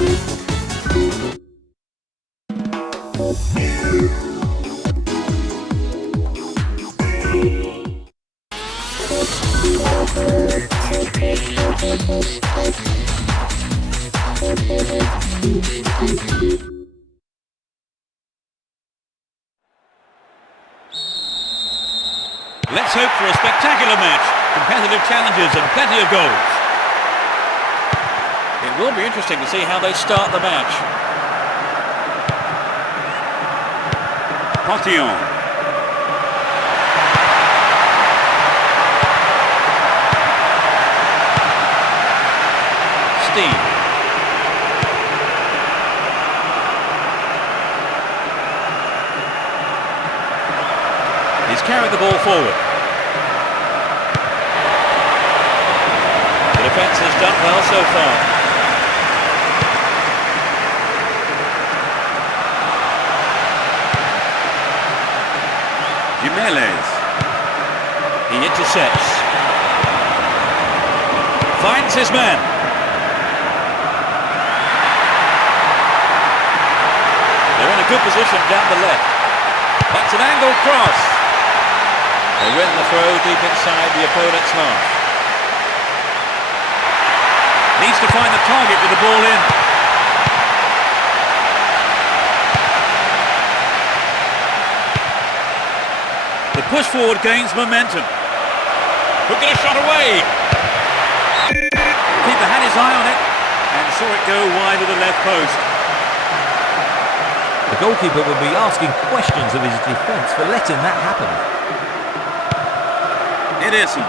Let's hope for a spectacular match, competitive challenges and plenty of goals. It will be interesting to see how they start the match. Potillon. Steve. He's carried the ball forward. The defence has done well so far. Jimenez. He intercepts. Finds his man. They're in a good position down the left. That's an angled cross. They win the throw deep inside the opponent's half. Needs to find the target with the ball in. The push forward gains momentum. Could get a shot away. Keeper had his eye on it and saw it go wide of the left post. The goalkeeper will be asking questions of his defence for letting that happen. Ederson.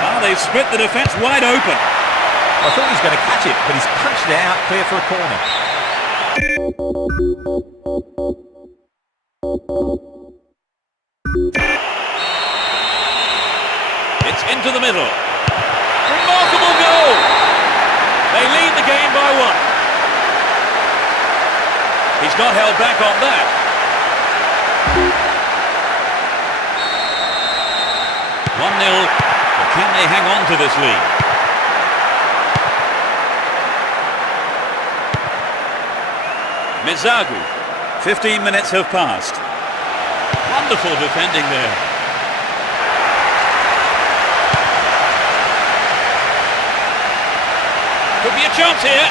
Oh, they've split the defence wide open. I thought he was going to catch it, but he's punched it out clear for a corner. It's into the middle. Remarkable goal! They lead the game by 1. He's not held back on that. But can they hang on to this lead? Mizagu. 15 minutes have passed. Wonderful defending there. Could be a chance here.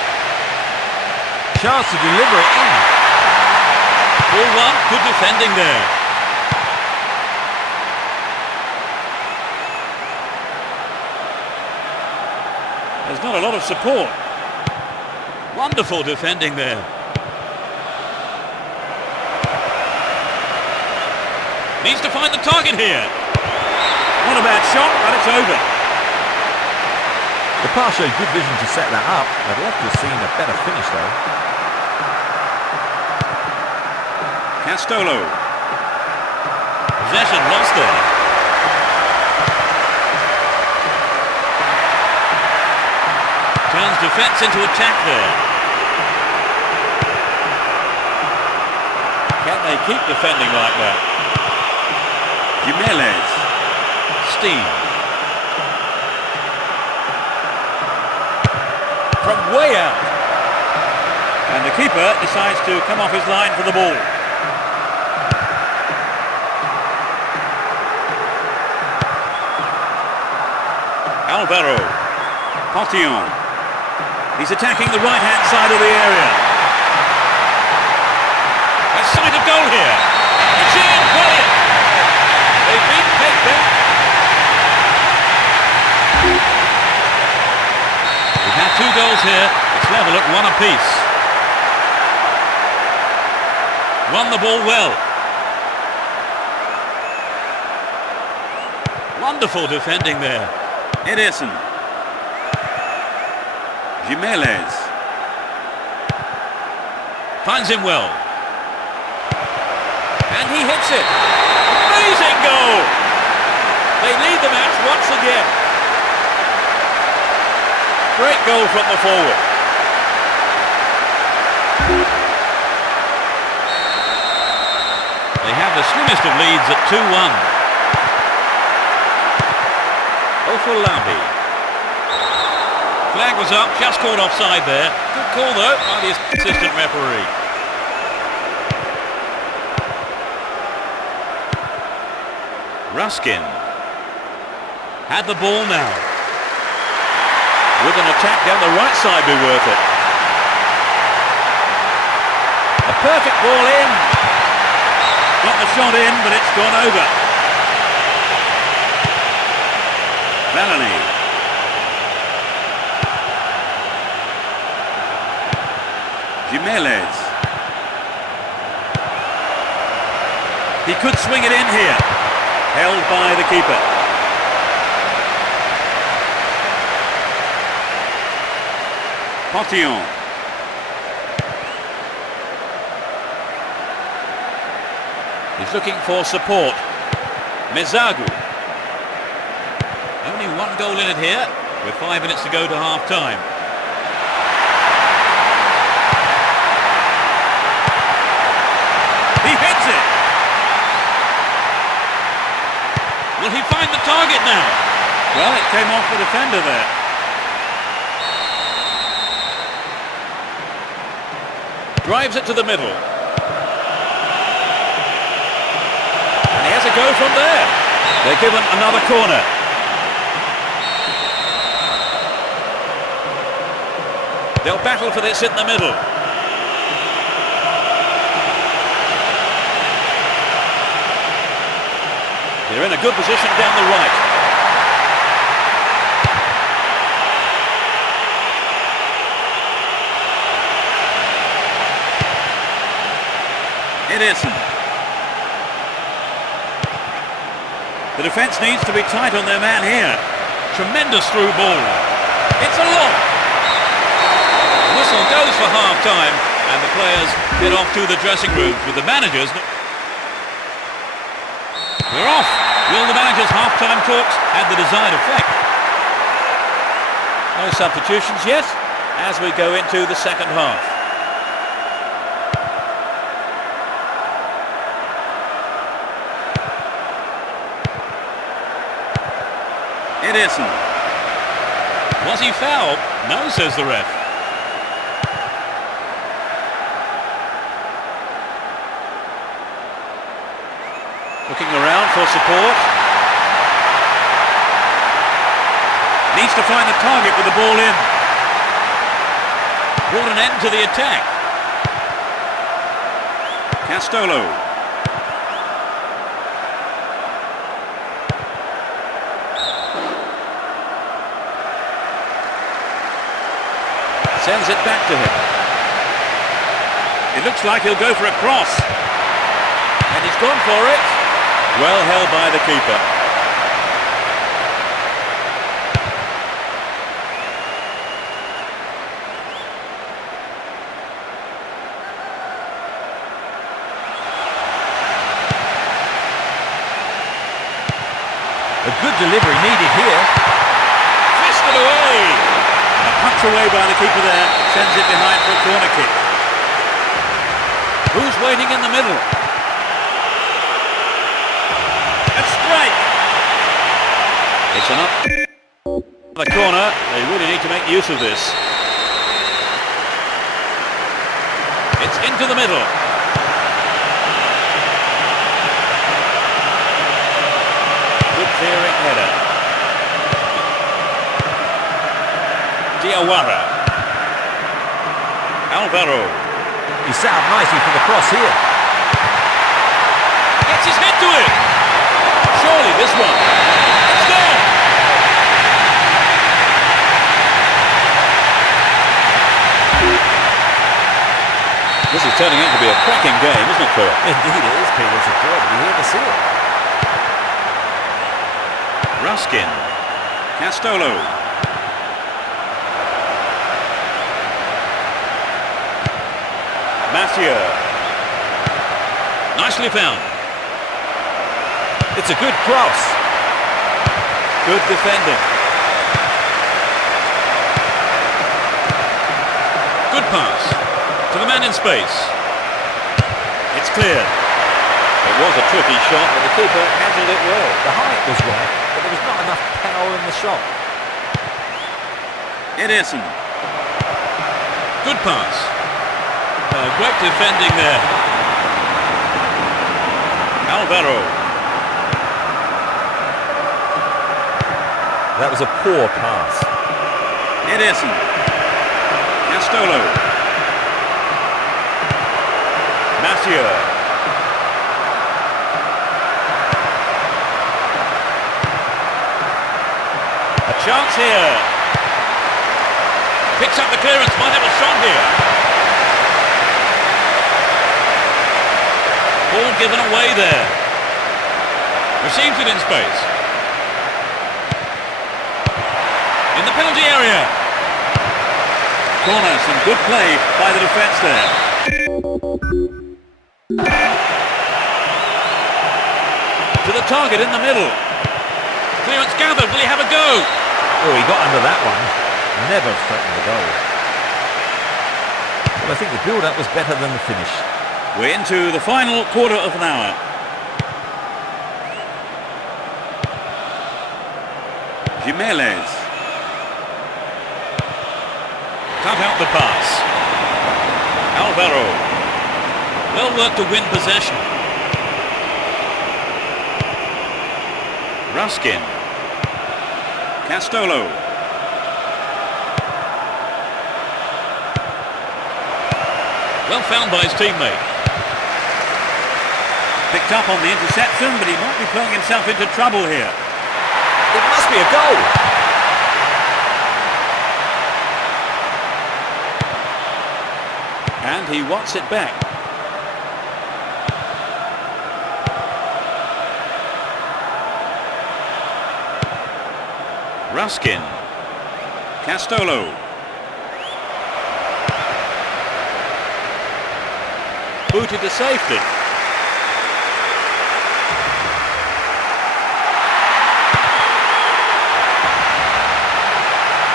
Chance to deliver it in. Ball one, good defending there. There's not a lot of support. Wonderful defending there. Needs to find the target here. Not a bad shot, but it's over. The pass showed good vision to set that up. I'd love to have seen a better finish though. Castolo. Possession lost there. Turns defence into attack there. Can they keep defending like that? Jimenez. Steve. From way out. And the keeper decides to come off his line for the ball. Alvaro. Potillon. He's attacking the right-hand side of the area. A sight of goal here. It's in, brilliant. They've been pegged back. We've had 2 goals here. It's level at 1 apiece. Won the ball well. Wonderful defending there. Ederson. Jimenez. Finds him well. And he hits it. Amazing goal! They lead the match once again. Great goal from the forward. They have the slimmest of leads at 2-1. Flag was up, just caught offside there. Good call though by the assistant referee. Ruskin had the ball now. Would an attack down the right side be worth it? A perfect ball in. Got the shot in, but it's gone over. Melanie. Jimenez. He could swing it in here. Held by the keeper. Potillon. He's looking for support. Mezagu. Only one goal in it here, with 5 minutes to go to half-time. He hits it! Will he find the target now? Well, it came off the defender there. Drives it to the middle. And he has a go from there. They're given another corner. They'll battle for this in the middle. They're in a good position down the right. Ederson. The defence needs to be tight on their man here. Tremendous through ball. It's a lock. The whistle goes for half-time and the players get off to the dressing rooms with the managers. They're off. Will the manager's half-time talks have the desired effect? No substitutions yet as we go into the second half. Ederson. Was he fouled? No, says the ref. Looking around for support. Needs to find the target with the ball in. Brought an end to the attack. Castolo. Sends it back to him. It looks like he'll go for a cross. And he's gone for it. Well held by the keeper. A good delivery needed here. Fisted away. And a punch away by the keeper there. Sends it behind for a corner kick. Who's waiting in the middle? A strike. It's an up. The corner. They really need to make use of this. It's into the middle. Good clearing header. Diawara. Alvaro. He set up nicely for the cross here. Gets his head to it. Surely this one. It's there. This is turning out to be a cracking game, isn't it, Phil? Indeed it is, Peter. It's a joy to be here to see it. Ruskin. Castolo. Mathieu. Nicely found. It's a good cross. Good defending. Good pass to the man in space. It's cleared. It was a tricky shot, but the keeper handled it well. The height was right, but there was not enough power in the shot. Ederson. Good pass. Great defending there. Alvaro. That was a poor pass. Ederson. Castolo. Mathieu. A chance here. Picks up the clearance, might have a shot here. Ball given away there. Receives it in space. In the penalty area. Corner, some good play by the defence there. To the target in the middle. Clearance gathered, will he have a go? Oh, he got under that one. Never threatened the goal. Well, I think the build-up was better than the finish. We're into the final quarter of an hour. Jimenez. Cut out the pass. Alvaro. Well worked to win possession. Ruskin. Castolo. Well found by his teammate. Picked up on the interception, but he might be playing himself into trouble here. It must be a goal. And he wants it back. Ruskin. Castolo. Booted to safety.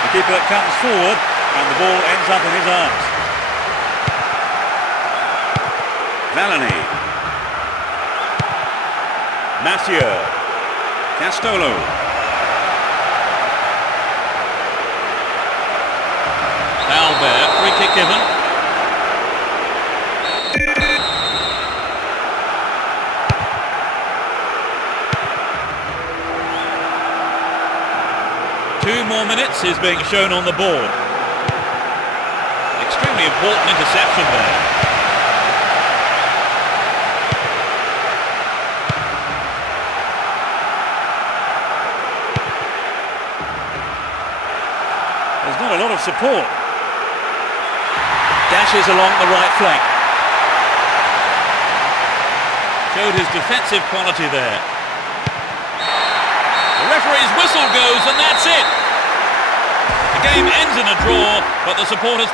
The keeper comes forward and the ball ends up in his arms. Valani. Mathieu. Castolo. Albert, free kick given. Two more minutes is being shown on the board. Extremely important interception there. There's not a lot of support. Dashes along the right flank. Showed his defensive quality there. The referee's whistle goes and that's it. The game ends in a draw, but the supporters...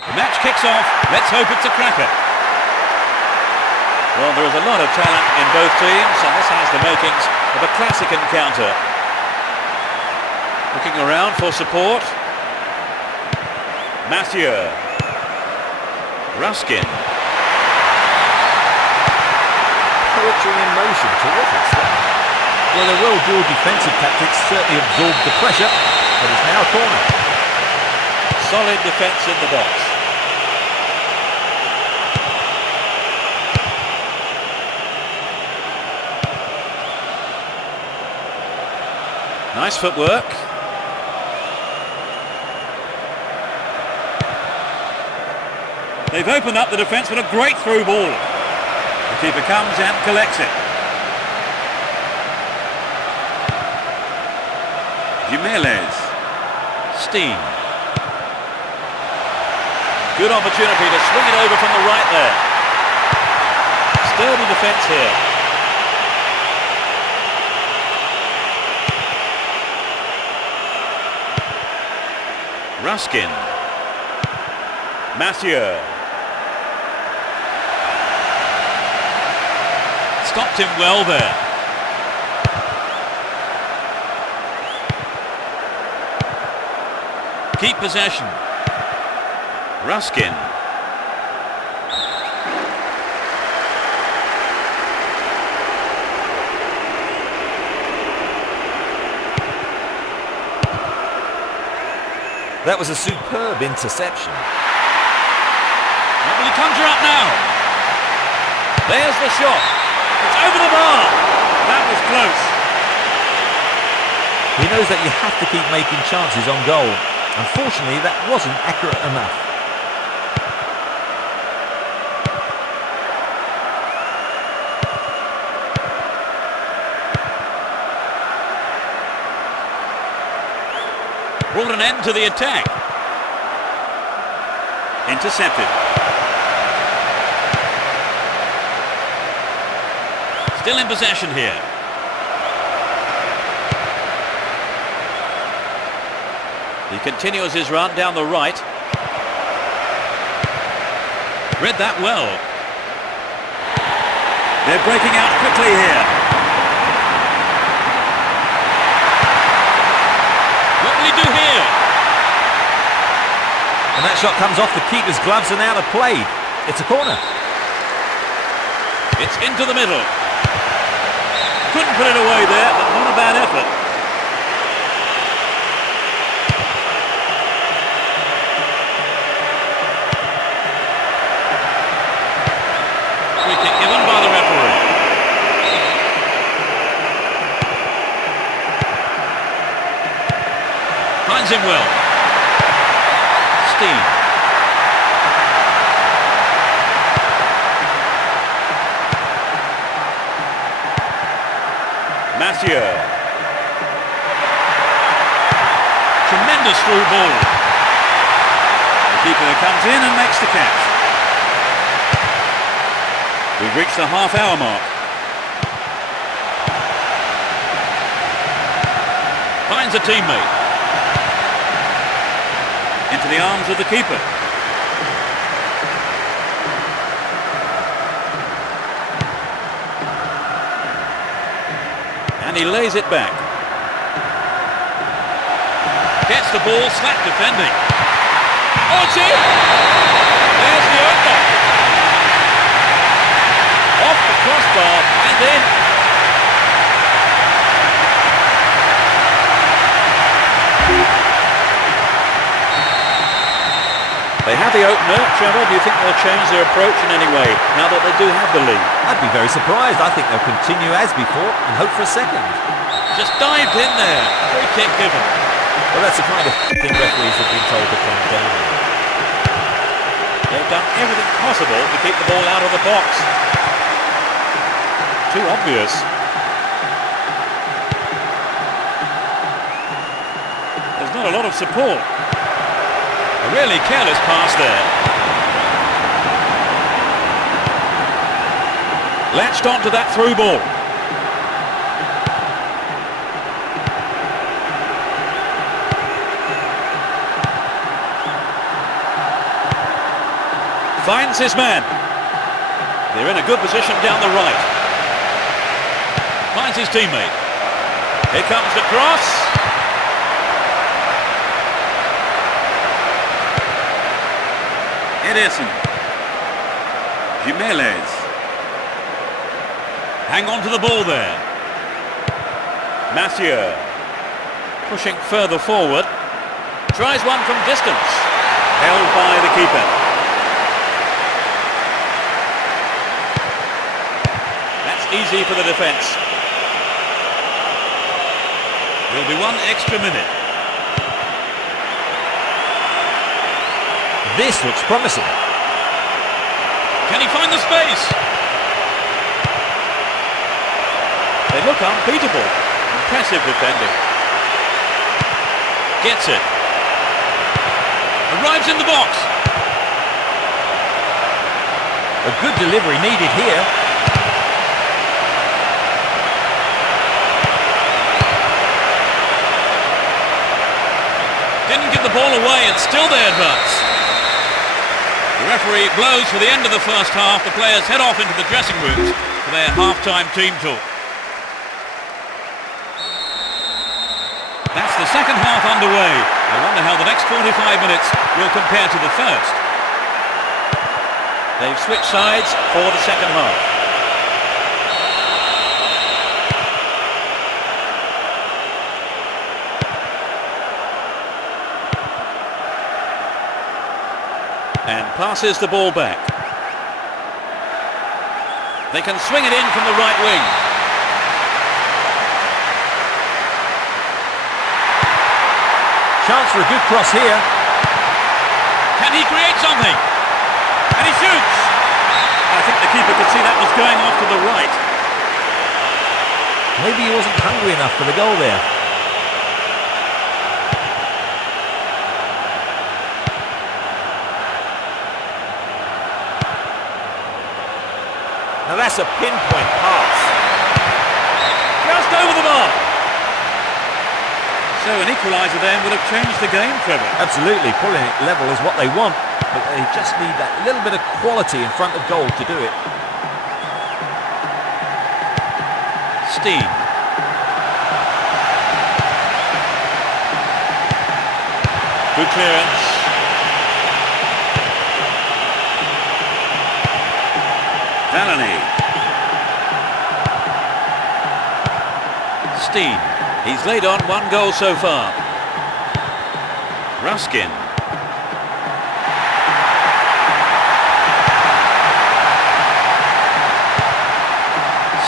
The match kicks off. Let's hope it's a cracker. Well, there is a lot of talent in both teams, and this has the makings of a classic encounter. Looking around for support. Mathieu. Ruskin. Poetry in motion, terrific stuff. Well, the well-drilled defensive tactics certainly absorbed the pressure, but it's now a corner. Solid defence in the box. Nice footwork. They've opened up the defence with a great through ball. The keeper comes and collects it. Jimenez. Steen. Good opportunity to swing it over from the right there. Sturdy defence here. Ruskin. Mathieu. Stopped him well there. Keep possession. Ruskin. That was a superb interception. Will he conjure up now? There's the shot. It's over the bar. That was close. He knows that you have to keep making chances on goal. Unfortunately, that wasn't accurate enough. Brought an end to the attack. Intercepted. Still in possession here. He continues his run down the right. Read that well. They're breaking out quickly here. What will he do here? And that shot comes off the keeper's gloves and out of play. It's a corner. It's into the middle. Couldn't put it away there, but not a bad effort. Free kick given by the referee. Finds him well. Steen. Mathieu. Tremendous through ball. The keeper comes in and makes the catch. We've reached the half-hour mark. Finds a teammate. Into the arms of the keeper. And he lays it back. Gets the ball, slap defending. Oh, it's in! There's the opener. Off the crossbar and in. They have the opener. Trevor, do you think they'll change their approach in any way now that they do have the lead? I'd be very surprised. I think they'll continue as before and hope for a second. Just dived in there. Free kick given. Well, that's the kind of thing referees have been told to clamp down. They've done everything possible to keep the ball out of the box. Too obvious. There's not a lot of support. A really careless pass there. Latched onto that through ball. Finds his man. They're in a good position down the right. Finds his teammate. Here comes the cross. Ederson. Jimenez. Hang on to the ball there. Mathieu. Pushing further forward. Tries one from distance. Held by the keeper. That's easy for the defence. Will be one extra minute. This looks promising. Can he find the space? They look unbeatable. Impressive defending. Gets it. Arrives in the box. A good delivery needed here. Didn't give the ball away and still they advance. The referee blows for the end of the first half. The players head off into the dressing rooms for their half-time team talk. That's the second half underway. I wonder how the next 45 minutes will compare to the first. They've switched sides for the second half. And passes the ball back. They can swing it in from the right wing. Chance for a good cross here. Can he create something? And he shoots! I think the keeper could see that was going off to the right. Maybe he wasn't hungry enough for the goal there. Now that's a pinpoint pass. Just over the mark. So an equaliser then would have changed the game, Trevor. Absolutely, pulling it level is what they want, but they just need that little bit of quality in front of goal to do it. Steen. Good clearance. Valani. Steen. He's laid on one goal so far. Ruskin.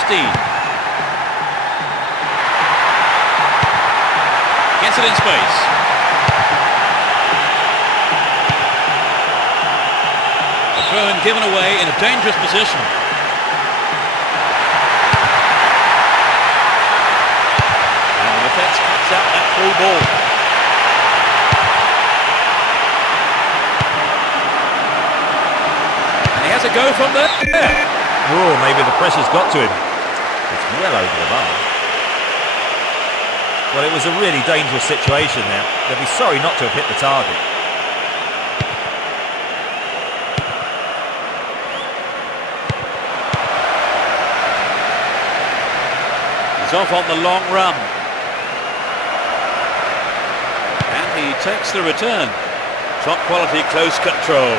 Steen. Gets it in space. A throw-in given away in a dangerous position. Cuts out that through ball. And he has a go from there. Oh, maybe the pressure's got to him. It's well over the bar. Well, it was a really dangerous situation there. They'll be sorry not to have hit the target. He's off on the long run. He takes the return. Top quality close control.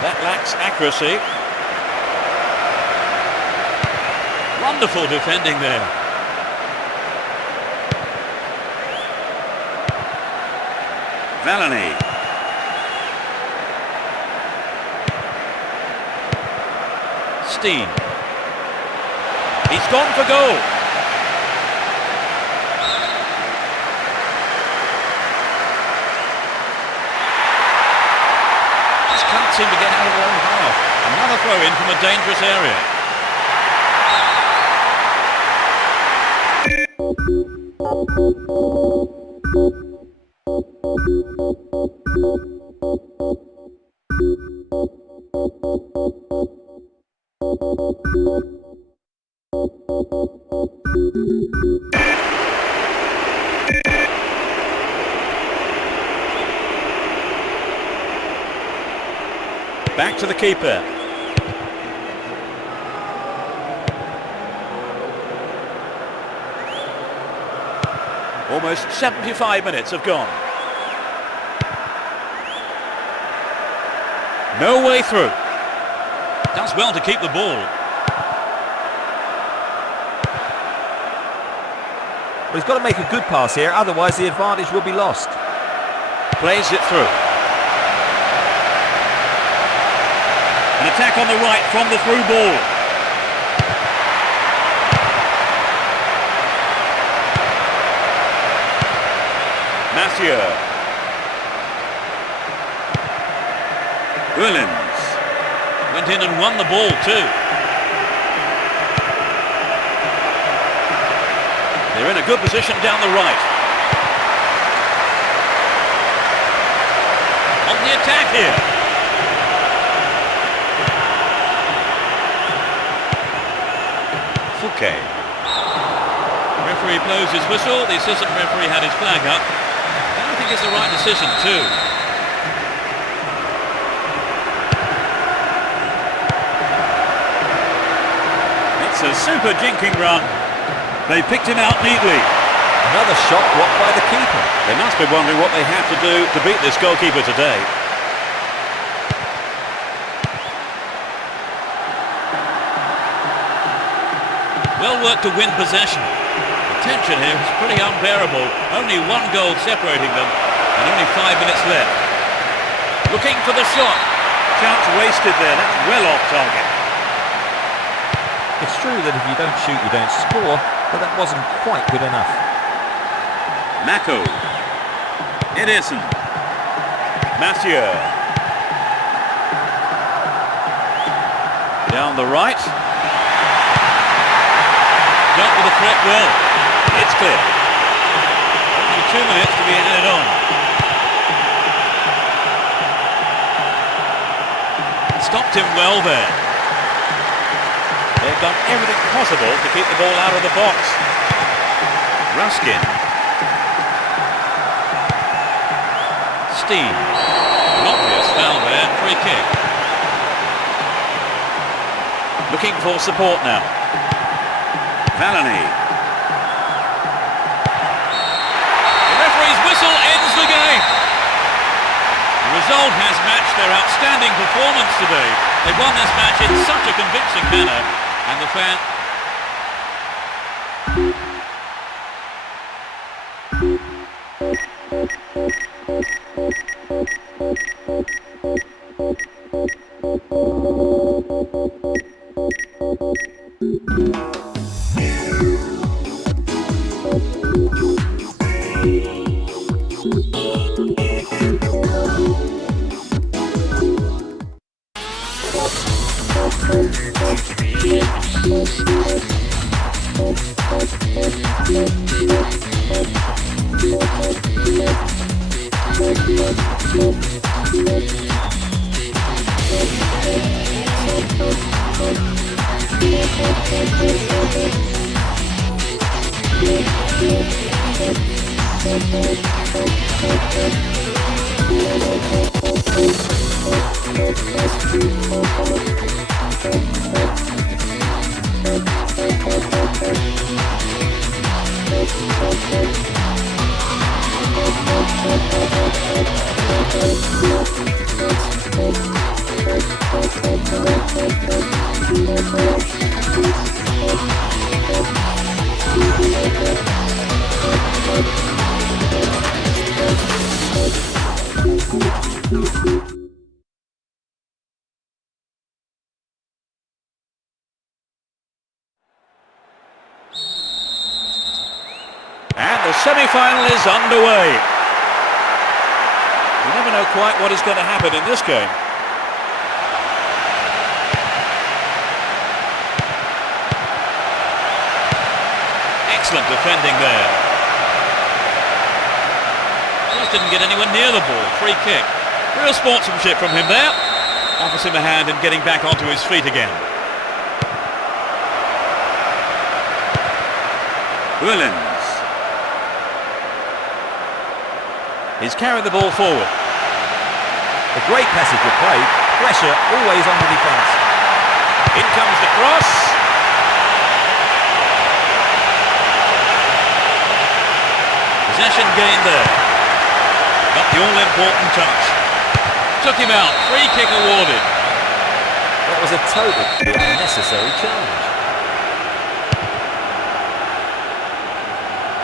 That lacks accuracy. Wonderful defending there. Valani. Steen. He's gone for goal. Just can't seem to get out of their own half. Another throw in from a dangerous area. Back to the keeper. Almost 75 minutes have gone. No way through. Does well to keep the ball. But he's got to make a good pass here, otherwise the advantage will be lost. Plays it through. An attack on the right from the through ball. Mathieu. Willens went in and won the ball too. They're in a good position down the right. On the attack here. Fouquet. Referee blows his whistle. The assistant referee had his flag up. I don't think it's the right decision too. It's a super jinking run. They picked him out neatly. Another shot blocked by the keeper. They must be wondering what they have to do to beat this goalkeeper today. Well worked to win possession. The tension here is pretty unbearable. Only one goal separating them and only 5 minutes left. Looking for the shot. Chance wasted there. That's well off target. It's true that if you don't shoot, you don't score, but that wasn't quite good enough. Mako. Ederson. Mathieu. Down the right. Dealt with the threat well. It's clear. Only 2 minutes to be added on. Stopped him well there. They've done everything possible to keep the ball out of the box. Ruskin. Steen. An obvious foul there, free kick. Looking for support now. Valani. The referee's whistle ends the game. The result has matched their outstanding performance today. They won this match in such a convincing manner, and the fan... And the semi-final is underway. You never know quite what is going to happen in this game. Excellent defending there. Just didn't get anywhere near the ball. Free kick. Real sportsmanship from him there. Offers him a hand in getting back onto his feet again. Willens. He's carried the ball forward. A great passage of play. Pressure always on the defence. In comes the cross. Possession gained there. Got the all-important touch. Took him out. Free kick awarded. That was a totally unnecessary challenge.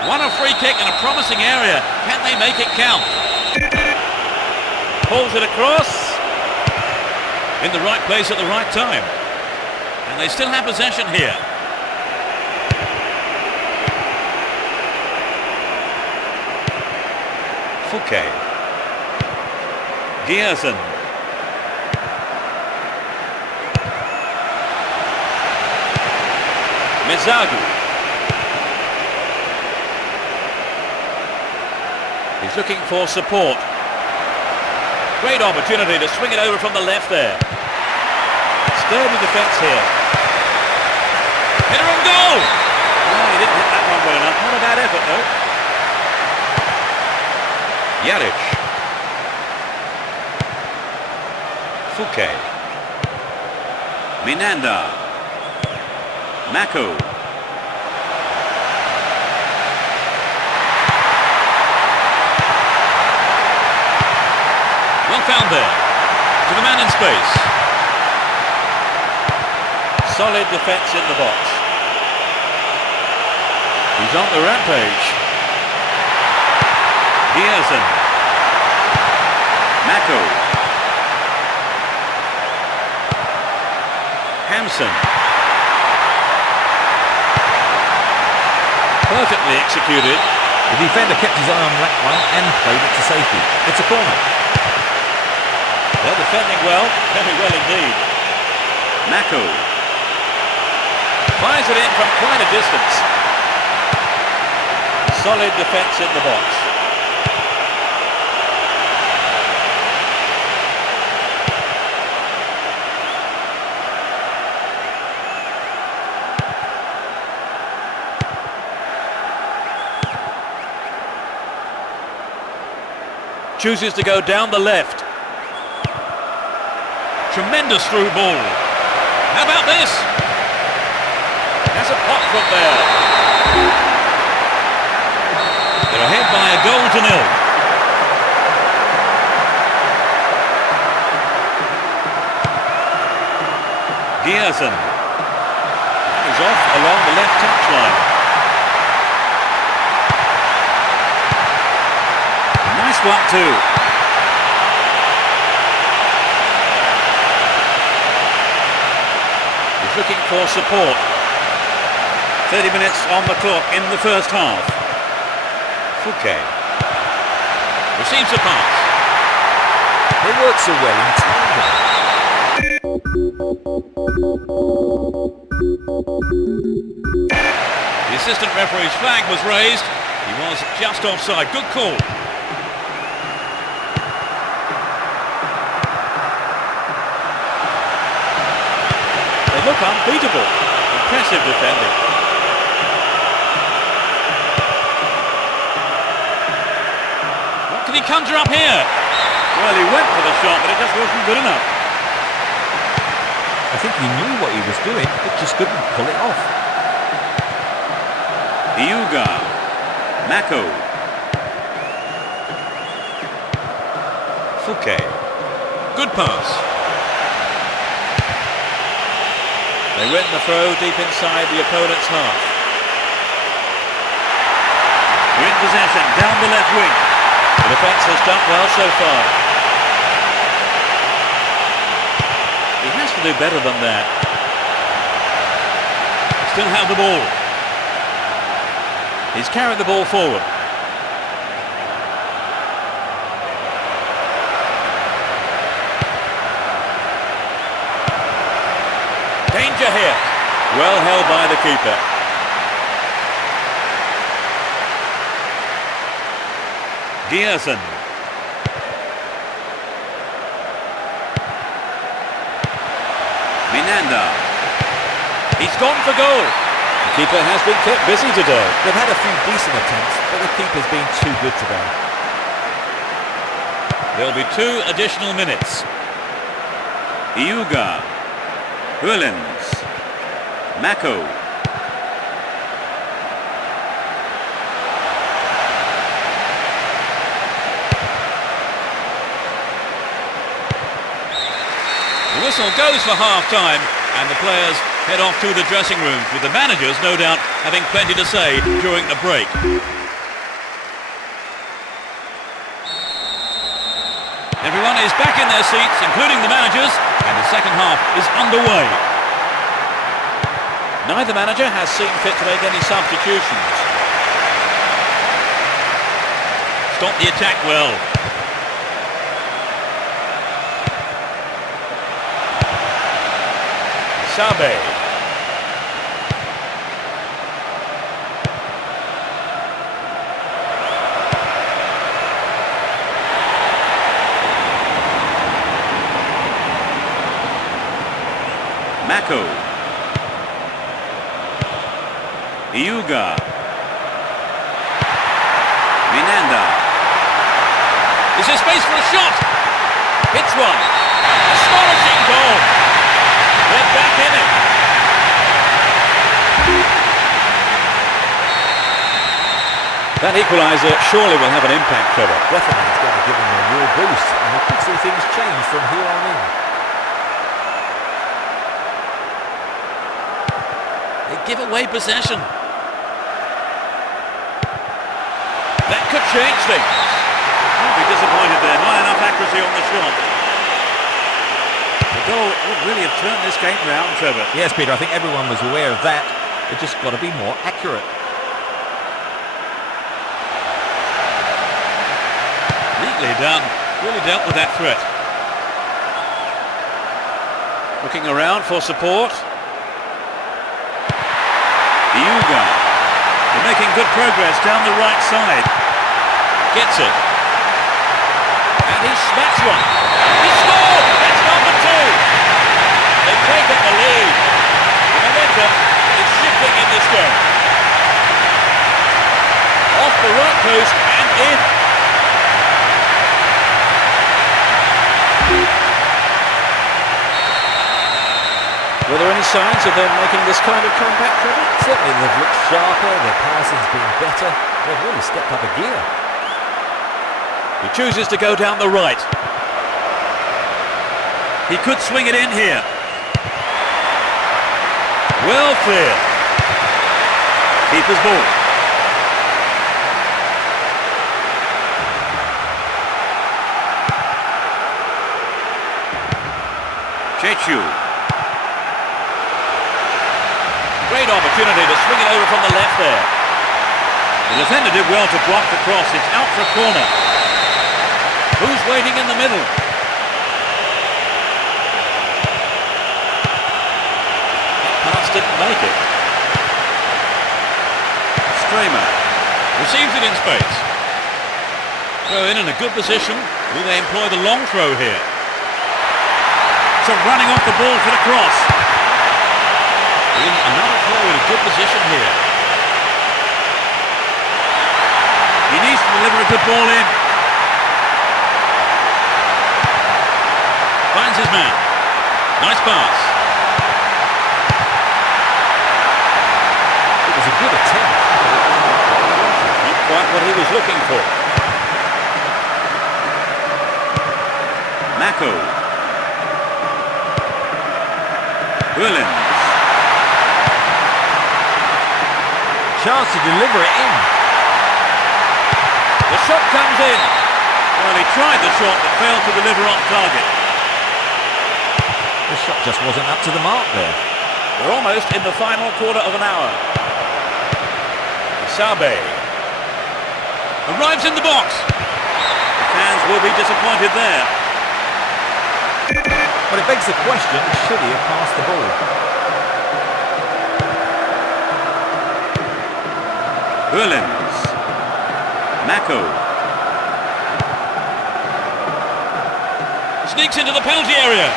Won a free kick in a promising area. Can they make it count? Pulls it across. In the right place at the right time. And they still have possession here. Fouquet. Giersen. Mezagu. He's looking for support. Great opportunity to swing it over from the left there. Sturdy defence here. Header and goal! Oh, he didn't hit that one well enough. Not a bad effort, though. Jaric. Fouquet. Minanda. Mako. Well found there. To the man in space. Solid defence in the box. He's on the rampage. Diazan. Mako. Hampson. Perfectly executed. The defender kept his eye on that one and played it to safety. It's a corner. They're defending well, very well indeed. Mako. Fires it in from quite a distance. Solid defence in the box. Chooses to go down the left. Tremendous through ball. How about this? Has a pop from there. They're ahead by a goal to nil. Diazan. He's off along the left touchline. Nice one too. He's looking for support. 30 minutes on the clock in the first half. Fouquet receives a pass. They work so well in tandem. The assistant referee's flag was raised. He was just offside. Good call. They look unbeatable. Impressive defending. What can he conjure up here? Well, he went for the shot, but it just wasn't good enough. I think he knew what he was doing, but just couldn't pull it off. Iuga. Mako. Fouquet. Good pass. They win the throw deep inside the opponent's half. We're in possession, down the left wing. The defence has done well so far. He has to do better than that. Still have the ball. He's carried the ball forward. Danger here. Well held by the keeper. Diazan. Minanda. He's gone for goal. The keeper has been kept busy today. They've had a few decent attempts, but the keeper's been too good today. There'll be 2 additional minutes. Iuga. Huelens. Mako. The whistle goes for half-time and the players head off to the dressing rooms, with the managers no doubt having plenty to say during the break. Everyone is back in their seats, including the managers, and the second half is underway. Neither manager has seen fit to make any substitutions. Stop the attack well. Sabe. Mako. Iuga. Minanda. Is there space for a shot? Hits one. Astonishing goal. They're back in it. That equaliser surely will have an impact, Trevor. Definitely, it's going to give them a real boost, and we could see things change from here on in. They give away possession. That could change things. I'll be disappointed there. Not enough accuracy on the shot. The goal would really have turned this game round, Trevor. Yes, Peter, I think everyone was aware of that. It just got to be more accurate. Neatly done. Really dealt with that threat. Looking around for support. Iuga. They're making good progress down the right side. Gets it. And he smacks one. He scored! That's number 2. They've taken the lead. The momentum is shifting in this game. Off the right post and in. Were there any signs of them making this kind of comeback, Trevor? Certainly they've looked sharper, their passing's been better. They've really stepped up a gear. He chooses to go down the right. He could swing it in here. Well cleared. Keeper's ball. Chechu. Great opportunity to swing it over from the left there. The defender did well to block the cross. It's out for a corner. Who's waiting in the middle? That pass didn't make it. Stramer receives it in space. Throw in a good position. Will they employ the long throw here? So running off the ball for the cross. In another throw in a good position here. He needs to deliver a good ball in. Finds his man. Nice pass. It was a good attempt. Not quite what he was looking for. Mako. Williams. Chance to deliver it in. The shot comes in. Well, he tried the shot but failed to deliver on target. The shot just wasn't up to the mark there. We're almost in the final quarter of an hour. Sabe arrives in the box. The fans will be disappointed there. But it begs the question, should he have passed the ball? Williams. Mako. Sneaks into the penalty area.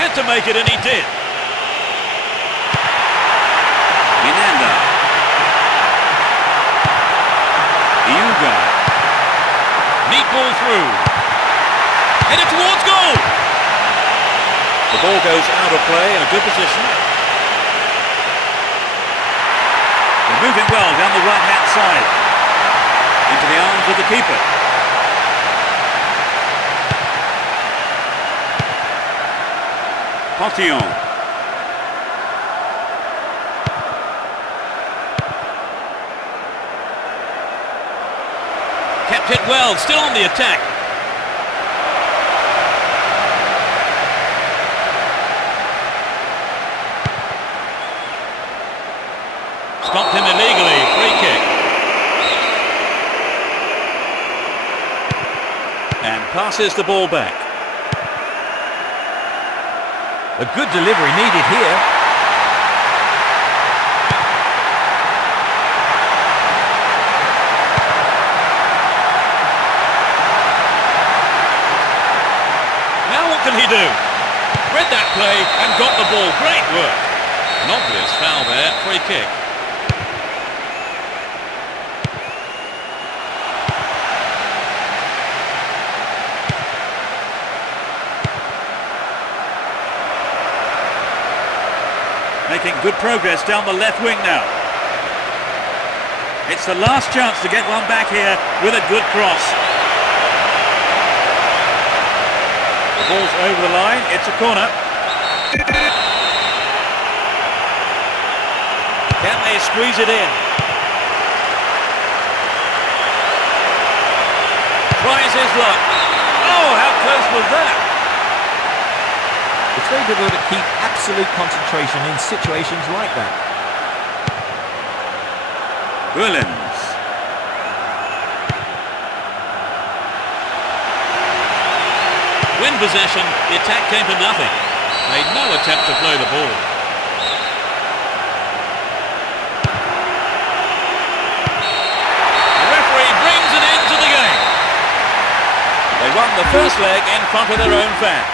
Had to make it and he did. Minanda. Iuga. Neat ball through. Headed towards goal. The ball goes out of play in a good position. They're moving well down the right-hand side. Into the arms of the keeper. Potillon. Kept it well, still on the attack. Stopped him illegally, free kick. And passes the ball back. A good delivery needed here. Now what can he do? Read that play and got the ball. Great work. An obvious foul there, free kick. Good progress down the left wing now. It's the last chance to get one back here with a good cross. The ball's over the line, it's a corner. Can they squeeze it in? Tries his luck. Oh, how close was that? It's very difficult to keep absolute concentration in situations like that. Willens. Win possession, the attack came to nothing. Made no attempt to play the ball. The referee brings it into the game. They won the first leg in front of their own fans.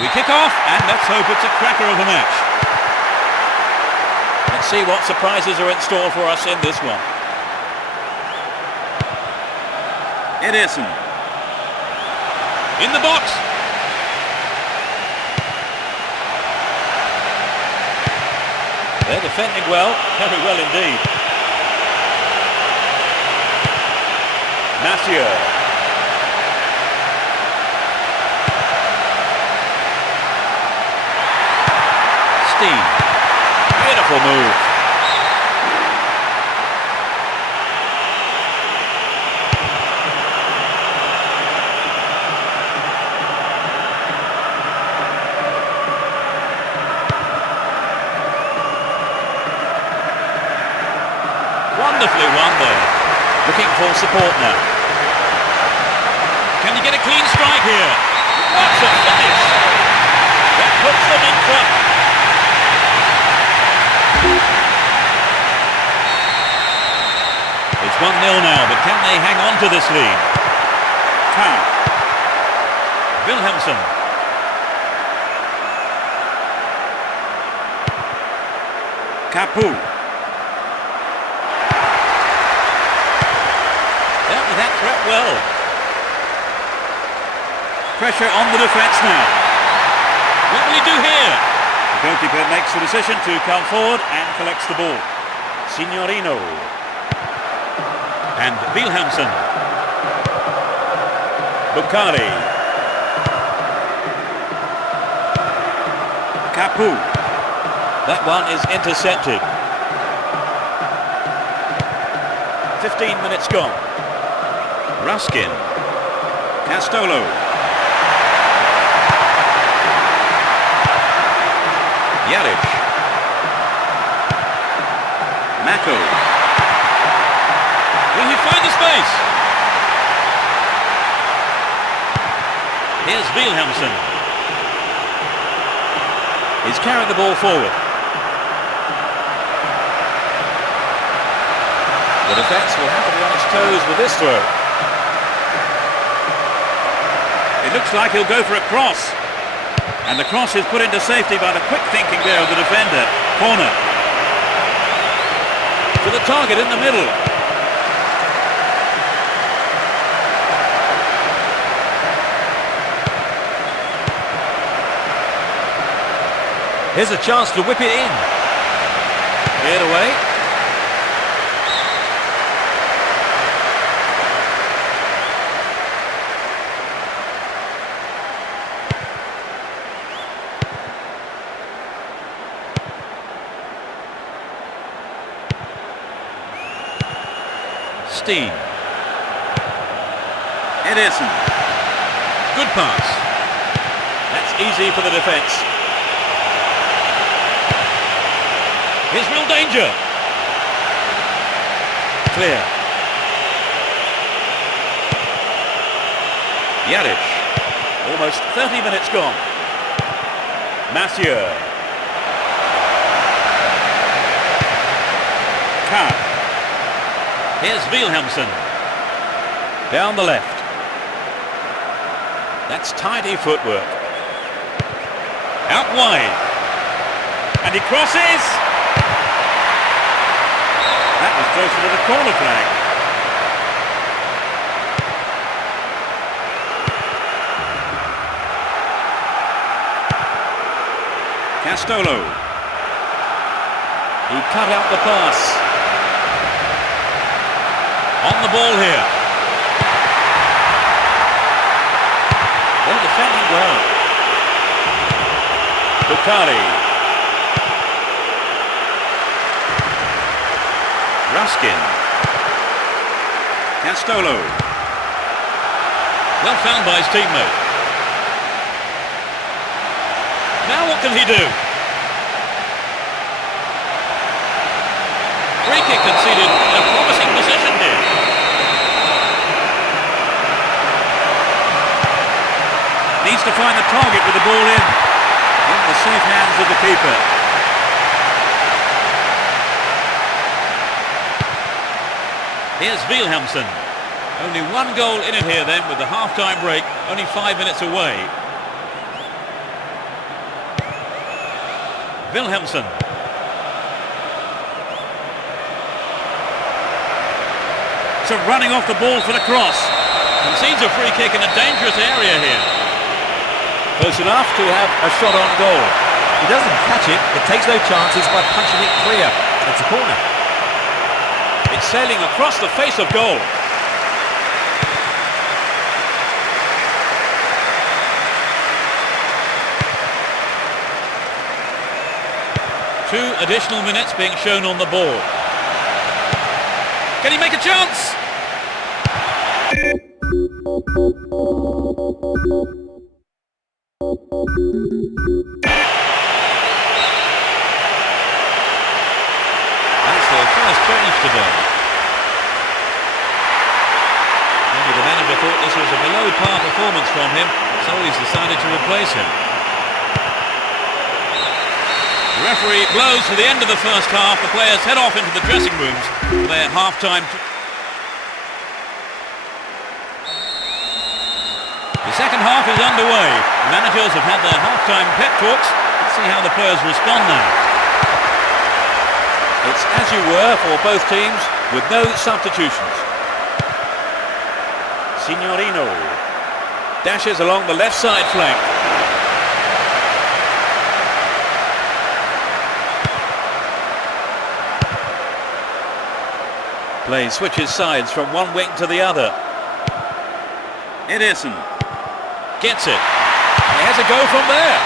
We kick off, and let's hope it's a cracker of a match. Let's see what surprises are in store for us in this one. Ederson. In the box. They're defending well, very well indeed. Mathieu. Beautiful move. Wonderfully won there. Looking for support now. Can you get a clean strike here? What's a finish? That puts them in front. It's 1-0 now, but can they hang on to this lead? Kahn. Wilhelmsen. Capu. Dealt with that threat well. Pressure on the defence now. What will he do here? The goalkeeper makes the decision to come forward and collects the ball. Signorino. And Wilhelmsen. Bukhari. Capu. That one is intercepted. 15 minutes gone. Ruskin. Castolo. Jaric. Mako. Will he find the space? Here's Wilhelmsen. He's carrying the ball forward. The defence will have to be on its toes with this throw. It looks like he'll go for a cross. And the cross is put into safety by the quick thinking there of the defender. Corner. To the target in the middle. Here's a chance to whip it in. Cleared away. Steen. Ederson. Good pass. That's easy for the defence. Here's real danger. Clear. Yadish. Almost 30 minutes gone. Mathieu. Kahn. Here's Wilhelmsen. Down the left. That's tidy footwork. Out wide. And he crosses. That was closer to the corner flag. Castolo. He cut out the pass. On the ball here. They're defending well. Bukhari. Ruskin. Castolo. Well found by his teammate. Now what can he do? Free kick conceded in a promising position here. Needs to find the target with the ball in the safe hands of the keeper. Here's Wilhelmsen. Only one goal in it here then with the half-time break, only 5 minutes away. Wilhelmsen. So running off the ball for the cross. Concedes a free kick in a dangerous area here. Close enough to have a shot on goal. He doesn't catch it, but takes no chances by punching it clear. It's a corner. It's sailing across the face of goal. Two additional minutes being shown on the board. Can he make a chance? That's their first change today. Maybe the manager thought this was a below-par performance from him, so he's decided to replace him. The referee blows for the end of the first half. The players head off into the dressing rooms for their half-time. The second half is underway. The managers have had their half-time pep talks. Let's see how the players respond now. It's as you were for both teams, with no substitutions. Signorino dashes along the left side flank. Play switches sides from one wing to the other. Ederson gets it. And he has a go from there.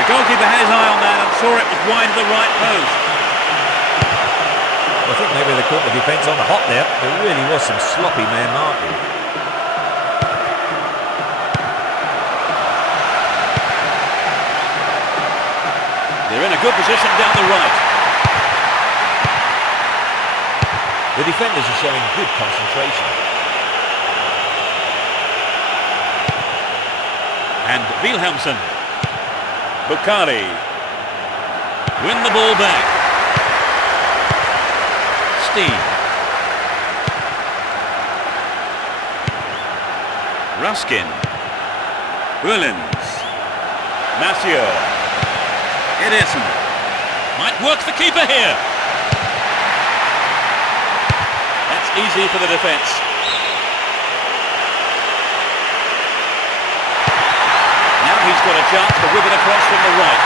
The goalkeeper had his eye on that and saw it was wide of the right post. I think maybe they caught the defence on the hop there. There really was some sloppy man marking. They're in a good position down the right. The defenders are showing good concentration. And Wilhelmsen. Bukhari. Win the ball back. Steve. Ruskin. Willens. Mathieu. Ederson. Might work the keeper here. That's easy for the defence. Now he's got a chance to whip it across from the right.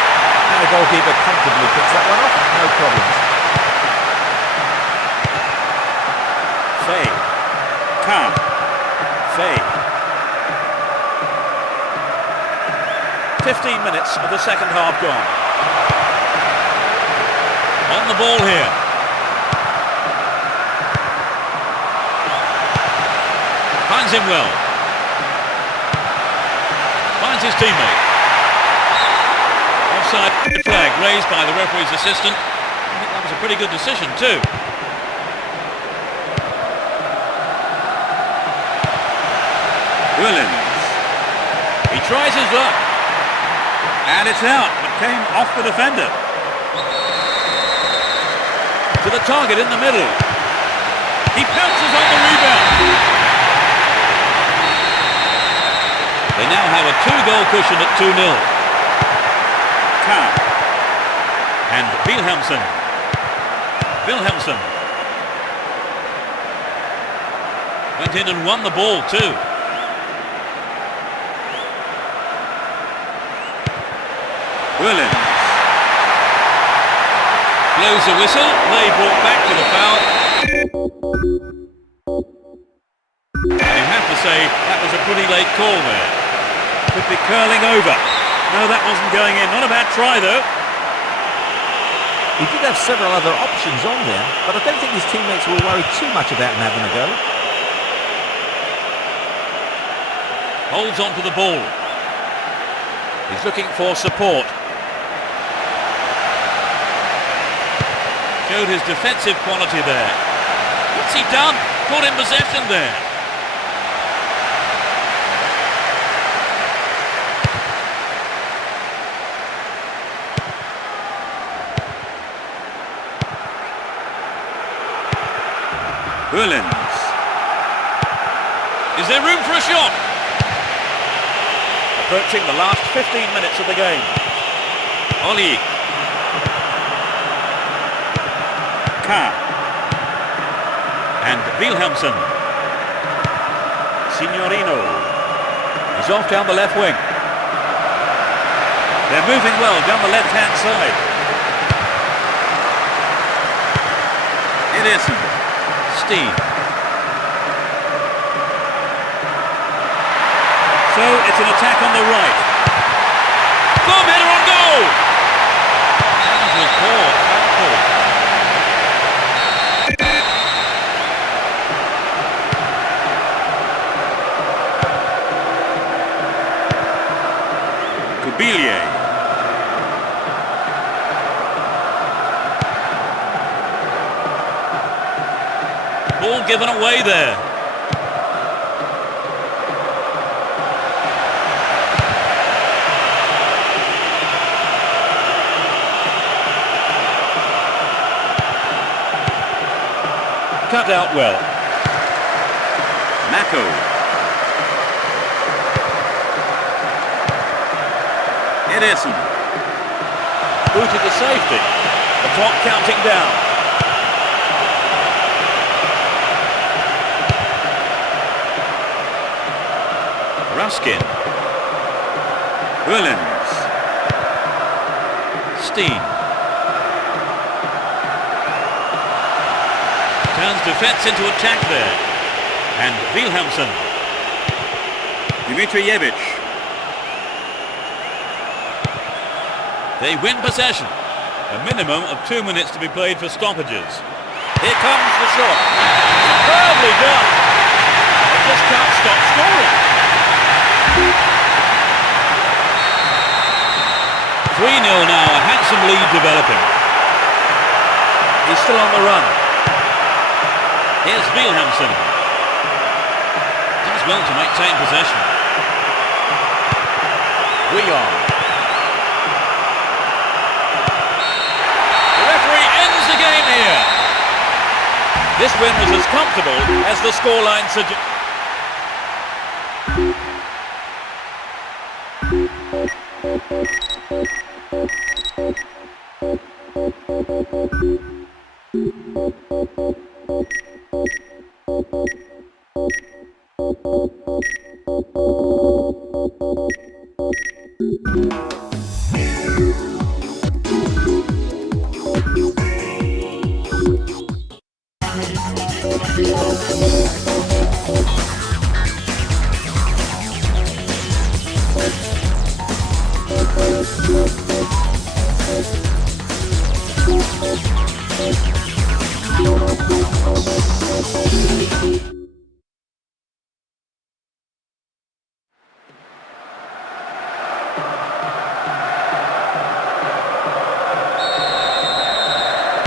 And the goalkeeper comfortably picks that one off. No problems. Fay. Kahn. Fay. 15 minutes of the second half gone. On the ball here. Finds him well. Finds his teammate. Offside flag raised by the referee's assistant. I think that was a pretty good decision too. Willens. He tries his luck. And it's out, but came off the defender. To the target in the middle. He pounces on the rebound. They now have a 2-goal cushion at 2-0. Kahn. And Wilhelmsen. Went in and won the ball too. Williams. Blows the whistle, play brought back to the foul. And you have to say that was a pretty late call there. Could be curling over. No, that wasn't going in. Not a bad try though. He did have several other options on there, but I don't think his teammates will worry too much about him having a go. Holds on to the ball. He's looking for support. Showed his defensive quality there. What's he done? Caught in possession there. Williams. Is there room for a shot? Approaching the last 15 minutes of the game. Oli. Kahn. And Wilhelmsen. Signorino. He's off down the left wing. They're moving well down the left-hand side. Ederson. Steve. So it's an attack on the right. Boom, header on goal! That was poor, Kubilier. Ball given away there. Cut out well. Mako. Ederson. Booted to safety. The clock counting down. Ruskin. Williams. Steen. Turns defence into attack there. And Wilhelmsen. Dmitrijevic. They win possession. A minimum of 2 minutes to be played for stoppages. Here comes the shot. Superbly done. They just can't stop scoring. 3-0 now, a handsome lead developing. He's still on the run. Here's Wilhelmsen. Does well to maintain possession. We are. The referee ends the game here. This win was as comfortable as the scoreline suggests.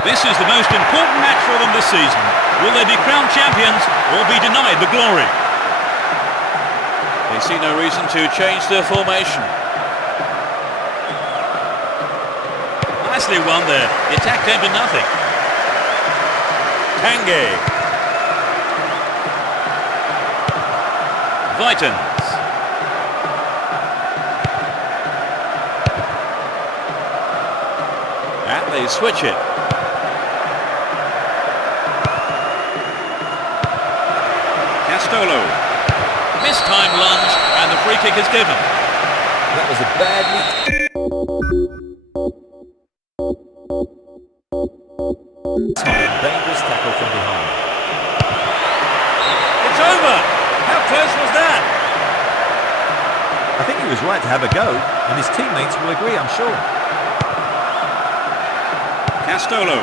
This is the most important match for them this season. Will they be crowned champions or be denied the glory? They see no reason to change their formation. Nicely won there. The attack came to nothing. Tanguy. Vitens. And they switch it. Castolo. Mistimed lunge and the free kick is given. That was a badly... dangerous tackle from behind. It's over! How close was that? I think he was right to have a go, and his teammates will agree, I'm sure. Castolo.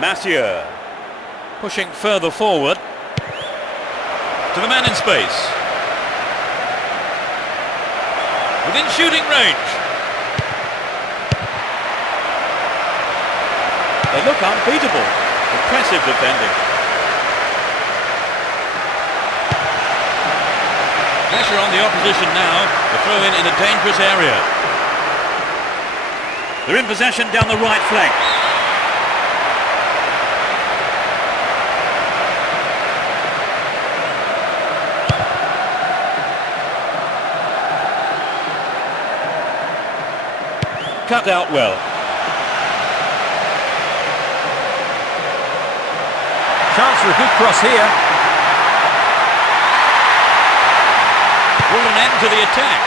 Mathieu. Pushing further forward. To the man in space. Within shooting range. They look unbeatable. Impressive defending. Pressure on the opposition now. The throw in a dangerous area. They're in possession down the right flank. Cut out well. Chance for a good cross here. Brought an end to the attack.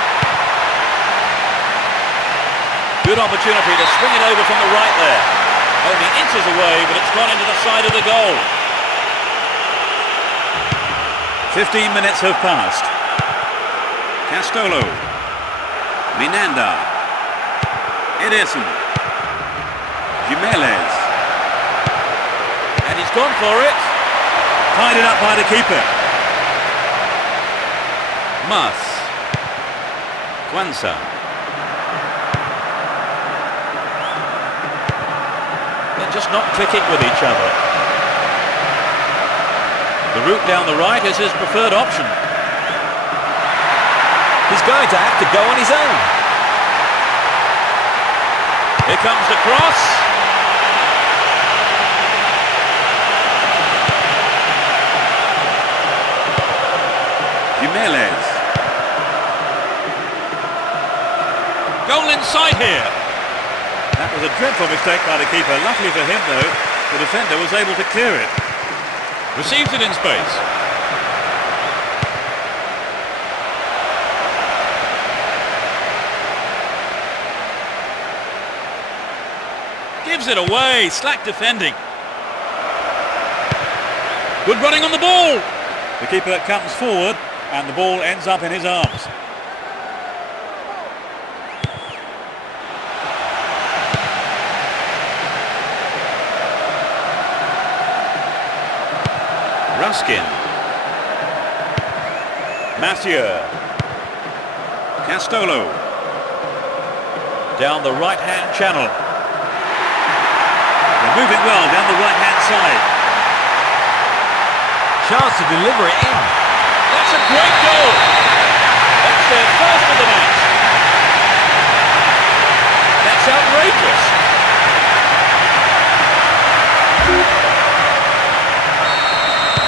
Good opportunity to swing it over from the right there. Only inches away, but it's gone into the side of the goal. 15 minutes have passed. Castolo. Minanda. Ederson. Jimenez. And he's gone for it. Tied it up by the keeper. Mas. Kwanzaa. They're just not clicking with each other. The route down the right is his preferred option. He's going to have to go on his own. Here comes the cross. Jimenez. Goal inside here. That was a dreadful mistake by the keeper. Luckily for him, though, the defender was able to clear it. Receives it in space. Gives it away. Slack defending. Good running on the ball. The keeper comes forward and the ball ends up in his arms. Ruskin. Mathieu. Castolo. Down the right-hand channel. They're moving well down the right-hand side. Chance to deliver it in. That's a great goal. That's their first of the match. That's outrageous.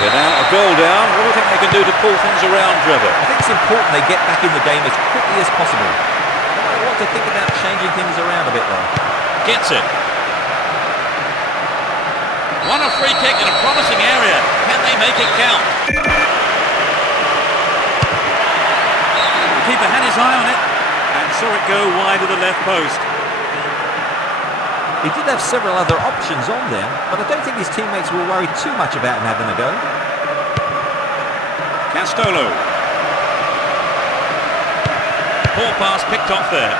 They're now a goal down. What do you think they can do to pull things around, Trevor? I think it's important they get back in the game as quickly as possible. They might want to think about changing things around a bit though. Gets it. Won a free kick in a promising area. Can they make it count? The keeper had his eye on it and saw it go wide of the left post. He did have several other options on there, but I don't think his teammates will worry too much about him having a go. Castolo. Poor pass picked off there.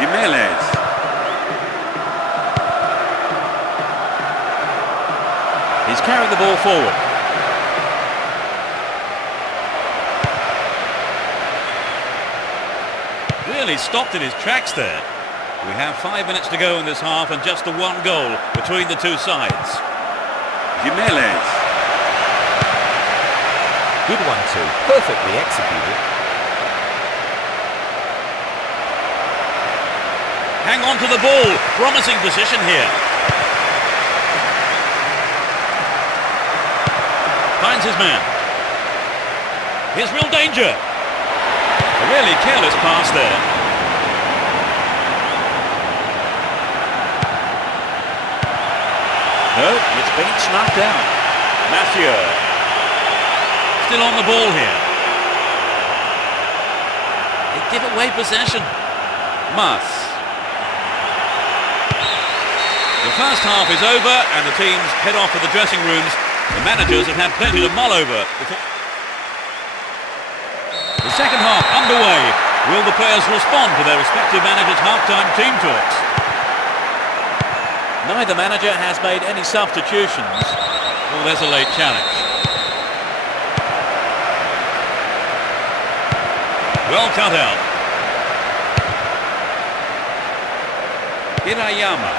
Jimenez. He's carried the ball forward. Really stopped in his tracks there. We have 5 minutes to go in this half and just the one goal between the two sides. Jimenez. Good one too. Perfectly executed. Hang on to the ball. Promising position here. Finds his man. Here's real danger. A really careless pass there. No, it's been snuffed out. Mathieu. Still on the ball here. They give away possession. Mas. The first half is over and the teams head off to the dressing rooms. The managers have had plenty to mull over. The second half underway. Will the players respond to their respective managers' half-time team talks? Neither manager has made any substitutions. Oh, there's a late challenge. Well cut out. Hirayama.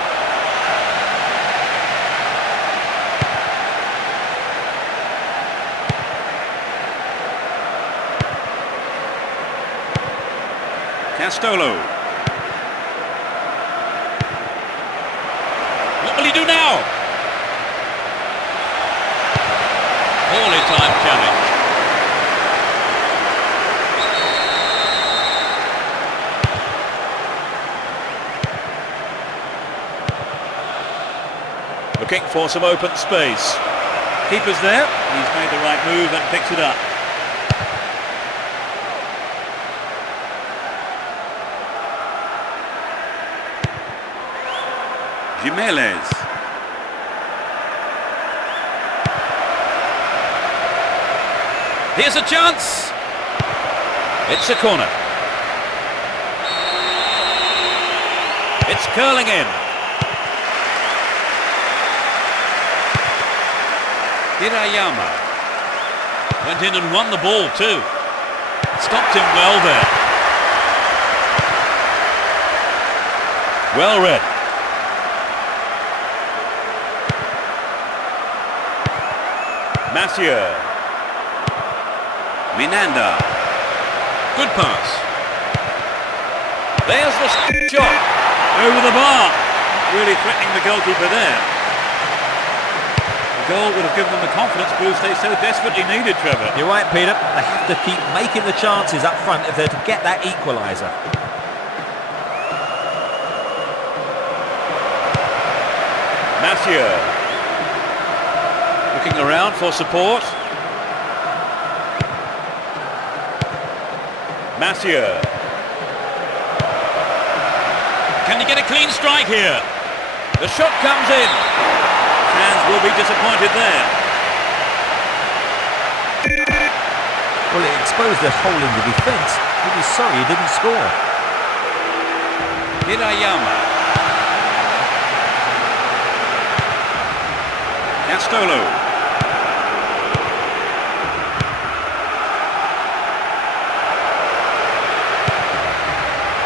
Castolo. What will he do now? Poorly timed challenge. Looking for some open space. Keeper's there. He's made the right move and picks it up. Jimenez. Here's a chance. It's a corner. It's curling in. Hirayama went in and won the ball too. Stopped him well there. Well read. Mathieu. Minanda. Good pass. There's the shot. Over the bar. Really threatening the goalkeeper there. The goal would have given them the confidence boost they so desperately needed, Trevor. You're right, Peter. They have to keep making the chances up front if they're to get that equaliser. Mathieu. Looking around for support. Mathieu. Can he get a clean strike here? The shot comes in. Fans will be disappointed there. Well, it exposed a hole in the defence. He'll be sorry he didn't score. Hirayama. Castolo.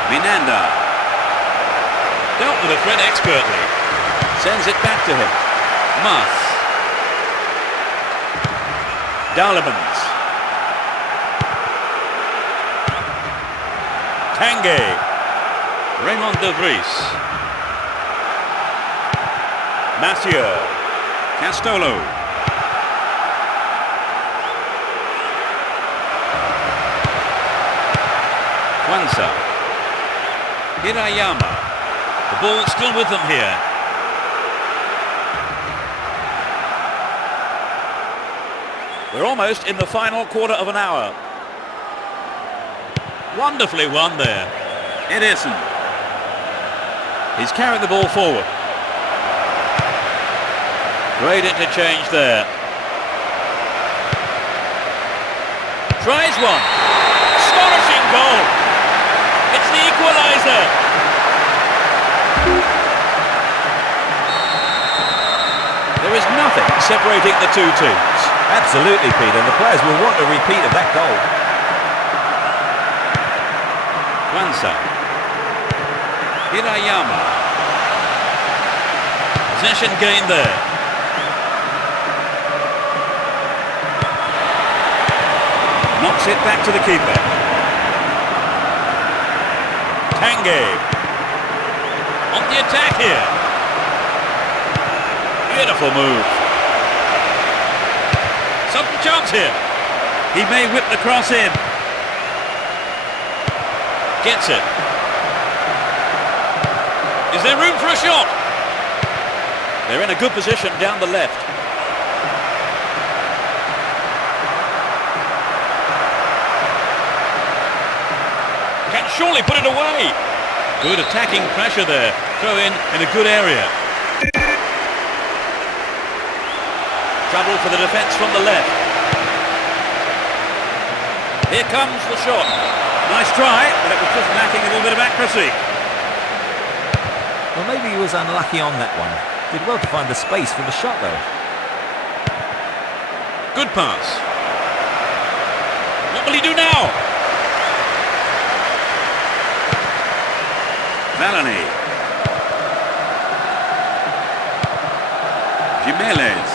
Minanda. Dealt with the threat expertly. Sends it back to him. Mas. Dalemans. Tanguy. Raymond de Vries. Mathieu. Castolo. Kwanzaa. Hirayama. The ball still with them here. We're almost in the final quarter of an hour. Wonderfully won there. It isn't. He's carried the ball forward. Great interchange there. Tries one. Astonishing goal. It's the equaliser. There is nothing separating the two teams. Absolutely, Peter. The players will want a repeat of that goal. Kwanzaa. Hirayama. Possession gained there. Knocks it back to the keeper. Tange. On the attack here. Beautiful move. Some chance here. He may whip the cross in. Gets it. Is there room for a shot? They're in a good position down the left. Can surely put it away. Good attacking pressure there. Throw in a good area. Trouble for the defence from the left. Here comes the shot. Nice try, but it was just lacking a little bit of accuracy. Well, maybe he was unlucky on that one. Did well to find the space for the shot, though. Good pass. What will he do now? Valani. Jimenez.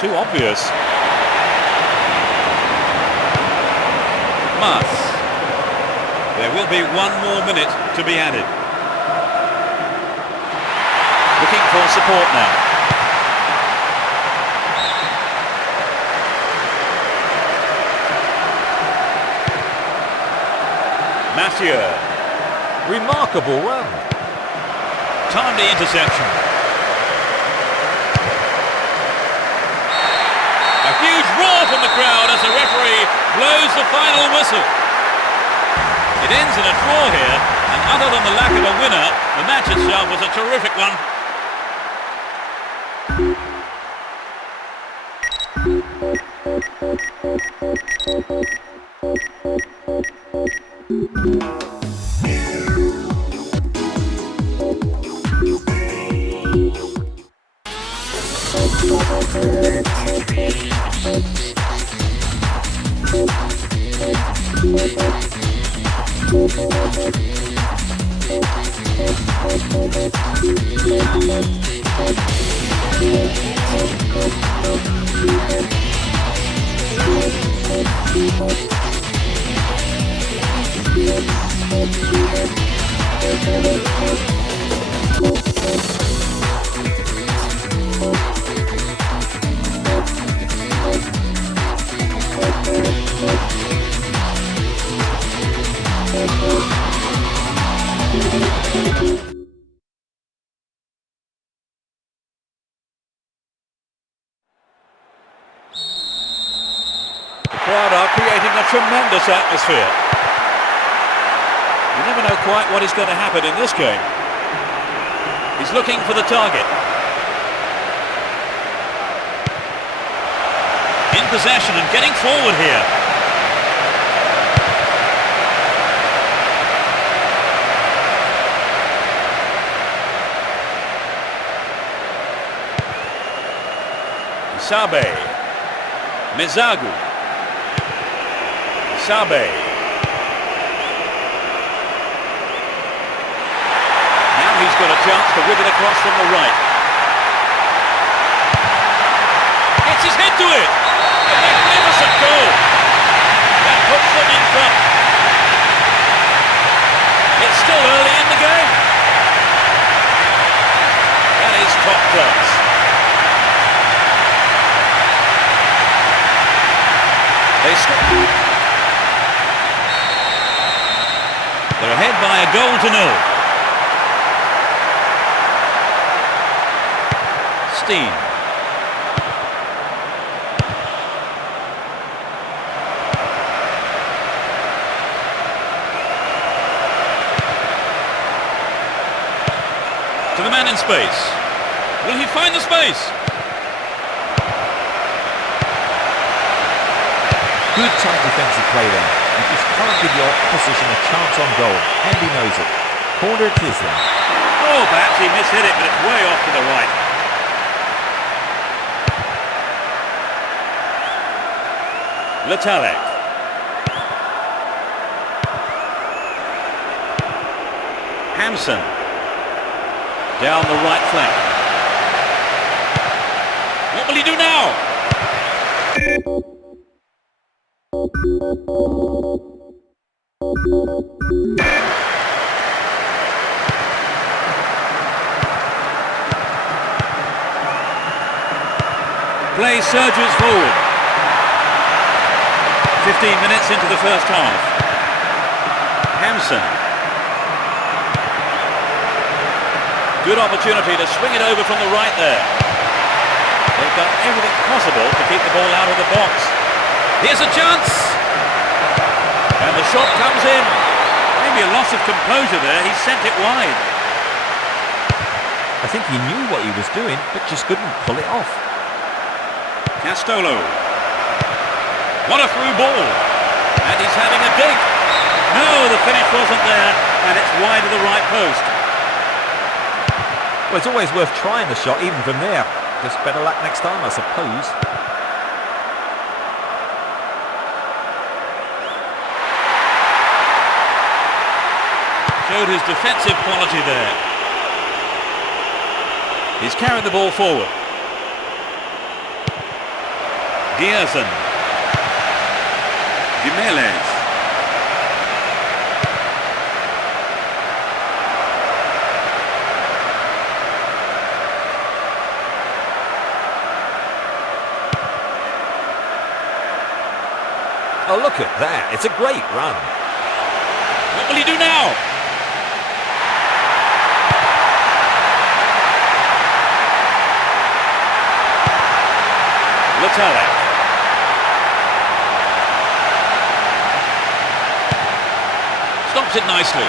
Too obvious. Mas. There will be one more minute to be added. Looking for support now. Mathieu. Remarkable run. Timely interception. A huge roar from the crowd as the referee blows the final whistle. It ends in a draw here, and other than the lack of a winner, the match itself was a terrific one. The crowd are creating a tremendous atmosphere. You never know quite what is going to happen in this game. He's looking for the target. In possession and getting forward here. Sabe. Mezagu. Sabe. Now he's got a chance to whip it across from the right. Gets his head to it. A magnificent goal. That puts them in front. It's still early in the game. That is top class. They stop. They're ahead by a goal to nil. Steen. To the man in space. Will he find the space? Good tight defensive play there. You just can't give your opposition a chance on goal, and he knows it. Corner it is then. Oh, perhaps he mishit it, but it's way off to the right. Letalek. Hansen. Down the right flank. What will he do now? Play surges forward. 15 minutes into the first half. Hansen. Good opportunity to swing it over from the right there. They've done everything possible to keep the ball out of the box. Here's a chance! And the shot comes in. Maybe a loss of composure there. He sent it wide. I think he knew what he was doing, but just couldn't pull it off. Castolo. What a through ball. And he's having a dig. No, the finish wasn't there. And it's wide of the right post. Well, it's always worth trying the shot, even from there. Just better luck next time, I suppose. Showed his defensive quality there. He's carried the ball forward. Giersen. Jimenez. Oh, look at that. It's a great run. What will he do now? Letalek. Stops it nicely.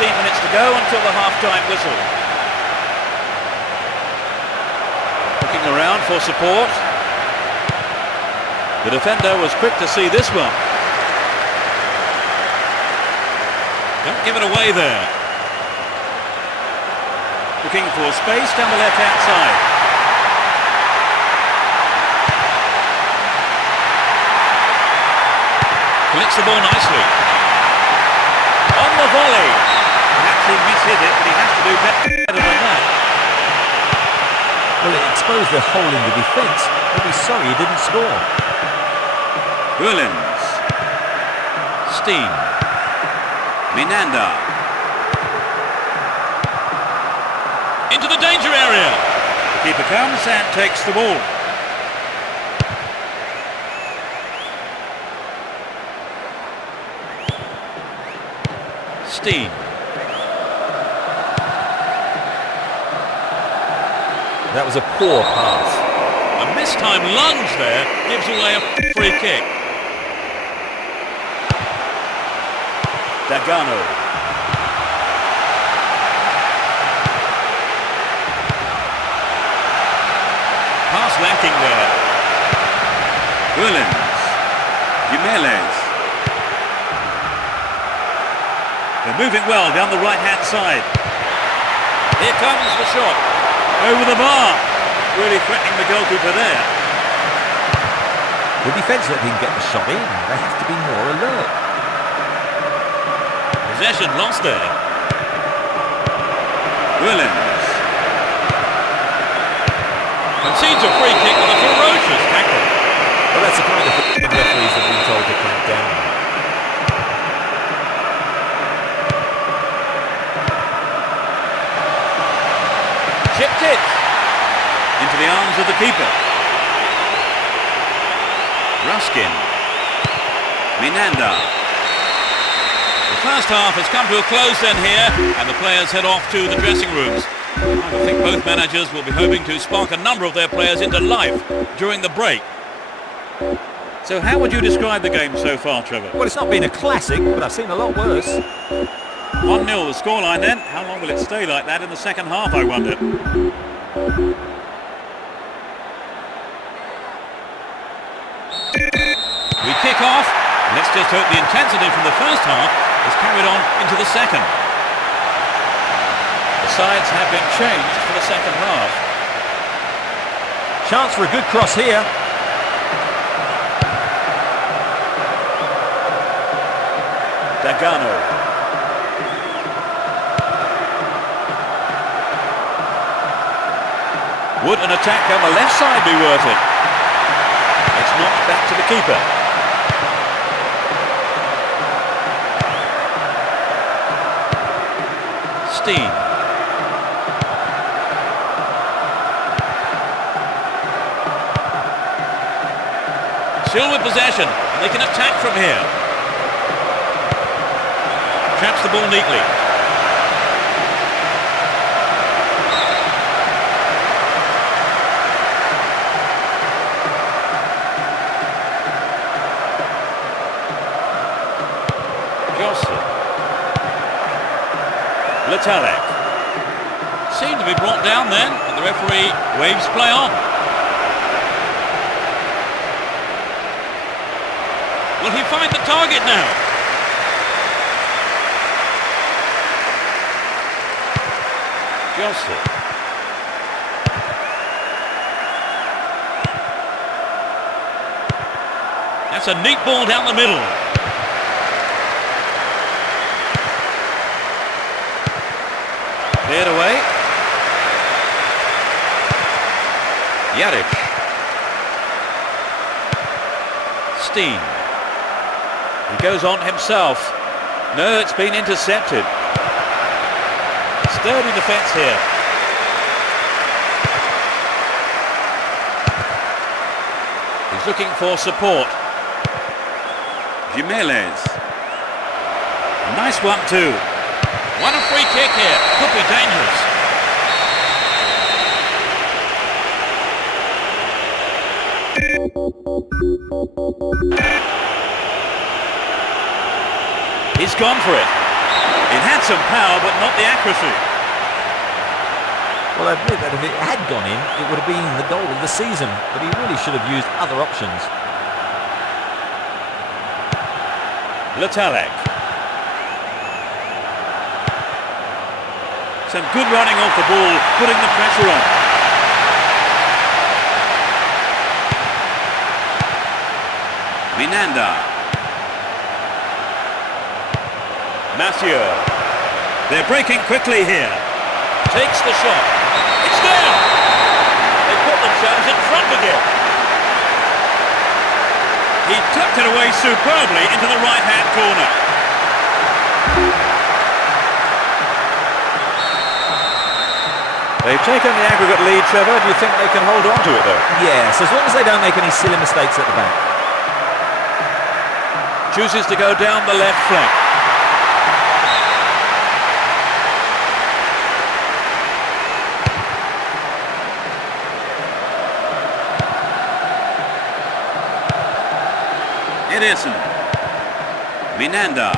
Minutes to go until the half-time whistle. Looking around for support. The defender was quick to see this one. Don't give it away there. Looking for space down the left-hand side. Collects the ball nicely. On the volley. Perhaps he mishit it, but he has to do better than that. Well, it exposed the hole in the defence. He'll be sorry he didn't score. Willens. Steen. Minanda. Into the danger area. The keeper comes and takes the ball. Steen. That was a poor pass. A mistimed lunge there gives away a free kick. Dagano. Pass lacking there. Willens. Jimenez. They're moving well down the right-hand side. Here comes the shot. Over the bar. Really threatening the goalkeeper there. The defence let him get the shot in. They have to be more alert. Possession lost there. Willens. Concedes a free kick with a ferocious tackle. Well, that's the kind of thing the referees have been told to clamp down on. Chipped it into the arms of the keeper. Ruskin. Minanda. The first half has come to a close then here, and the players head off to the dressing rooms. I think both managers will be hoping to spark a number of their players into life during the break. So how would you describe the game so far, Trevor? Well, it's not been a classic, but I've seen a lot worse. 1-0 the scoreline then. How long will it stay like that in the second half, I wonder? We kick off, Let's just hope the intensity from the first half is carried on into the second. The sides have been changed for the second half. Chance for a good cross here. Dagano. Would an attack down the left side be worth it? It's knocked back to the keeper. Steen. Still with possession, and they can attack from here. Traps the ball neatly. Joseph. Letalek. Seemed to be brought down then, and the referee waves play on. Will he find the target now? Joseph. That's a neat ball down the middle. Cleared away. Jaric. Steen. He goes on himself. No, it's been intercepted. Sturdy defence here. He's looking for support. Jimenez. Nice one too. What a free kick here. Could be dangerous. He's gone for it. It had some power, but not the accuracy. Well, I admit that if it had gone in, it would have been the goal of the season, but he really should have used other options. Letalek. Some good running off the ball, putting the pressure on. Minanda. Mathieu. They're breaking quickly here. Takes the shot. It's there! They put themselves in front again. He tucked it away superbly into the right-hand corner. They've taken the aggregate lead, Trevor. Do you think they can hold on to it, though? Yes, as long as they don't make any silly mistakes at the back. Chooses to go down the left flank. Ederson. Minanda.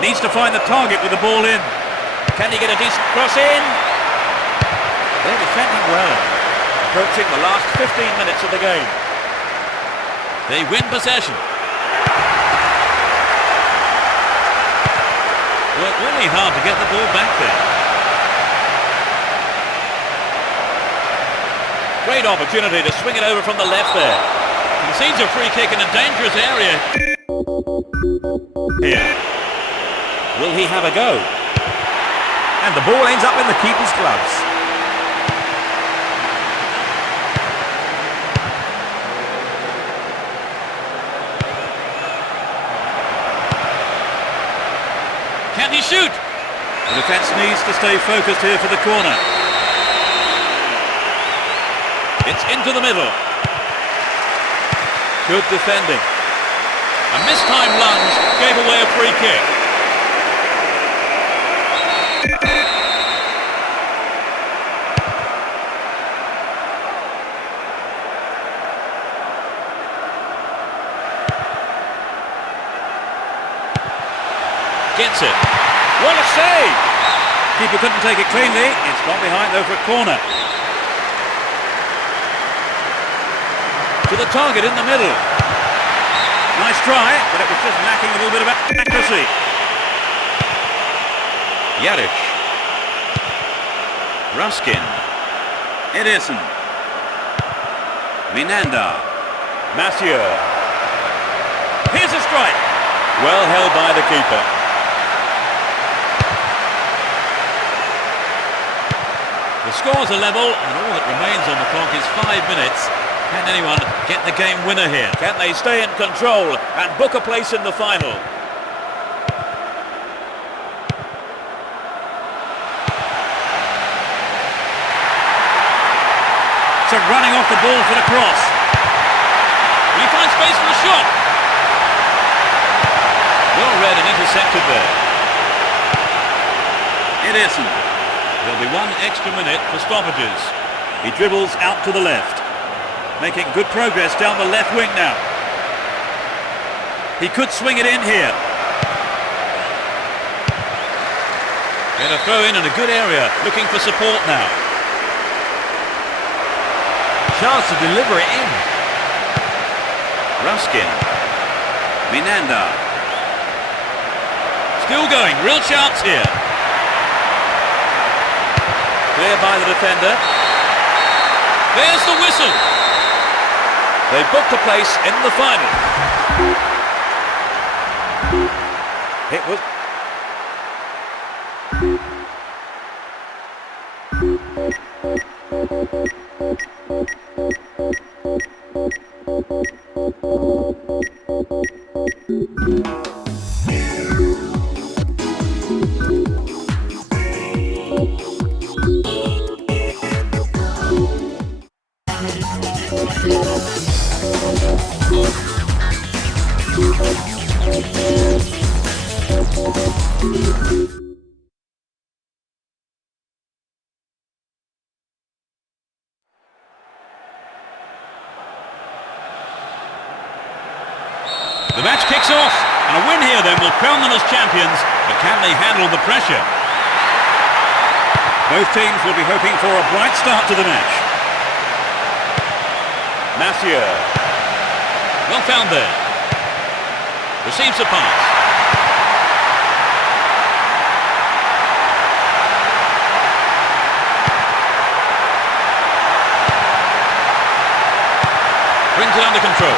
Needs to find the target with the ball in. Can he get a decent cross in? They're defending well. Approaching the last 15 minutes of the game. They win possession. Worked really hard to get the ball back there. Great opportunity to swing it over from the left there. Concedes a free kick in a dangerous area. Here. Will he have a go? And the ball ends up in the keeper's gloves. Can he shoot? The defence needs to stay focused here for the corner. It's into the middle. Good defending. A mistimed lunge gave away a free kick. Gets it. What a save! Keeper couldn't take it cleanly. It's gone behind though for a corner. to the target in the middle. Nice try, but it was just lacking a little bit of accuracy. Jaric. Ruskin. Ederson. Minanda. Mathieu. Here's a strike. Well held by the keeper. The scores are level, and all that remains on the clock is 5 minutes. Can anyone get the game winner here? Can they stay in control and book a place in the final? So running off the ball for the cross. Will he find space for the shot? Well read and intercepted there. Ederson. There'll be 1 extra minute for stoppages. He dribbles out to the left. Making good progress down the left wing now. He could swing it in here. Get a throw in a good area. Looking for support now. Chance to deliver it in. Ruskin. Minanda. Still going. Real chance here. Clear by the defender. There's the whistle. They booked a place in the final. It was... The match kicks off, and a win here then will crown them as champions, but can they handle the pressure? Both teams will be hoping for a bright start to the match. Mathieu. Well found there. Receives a pass. Brings it under control.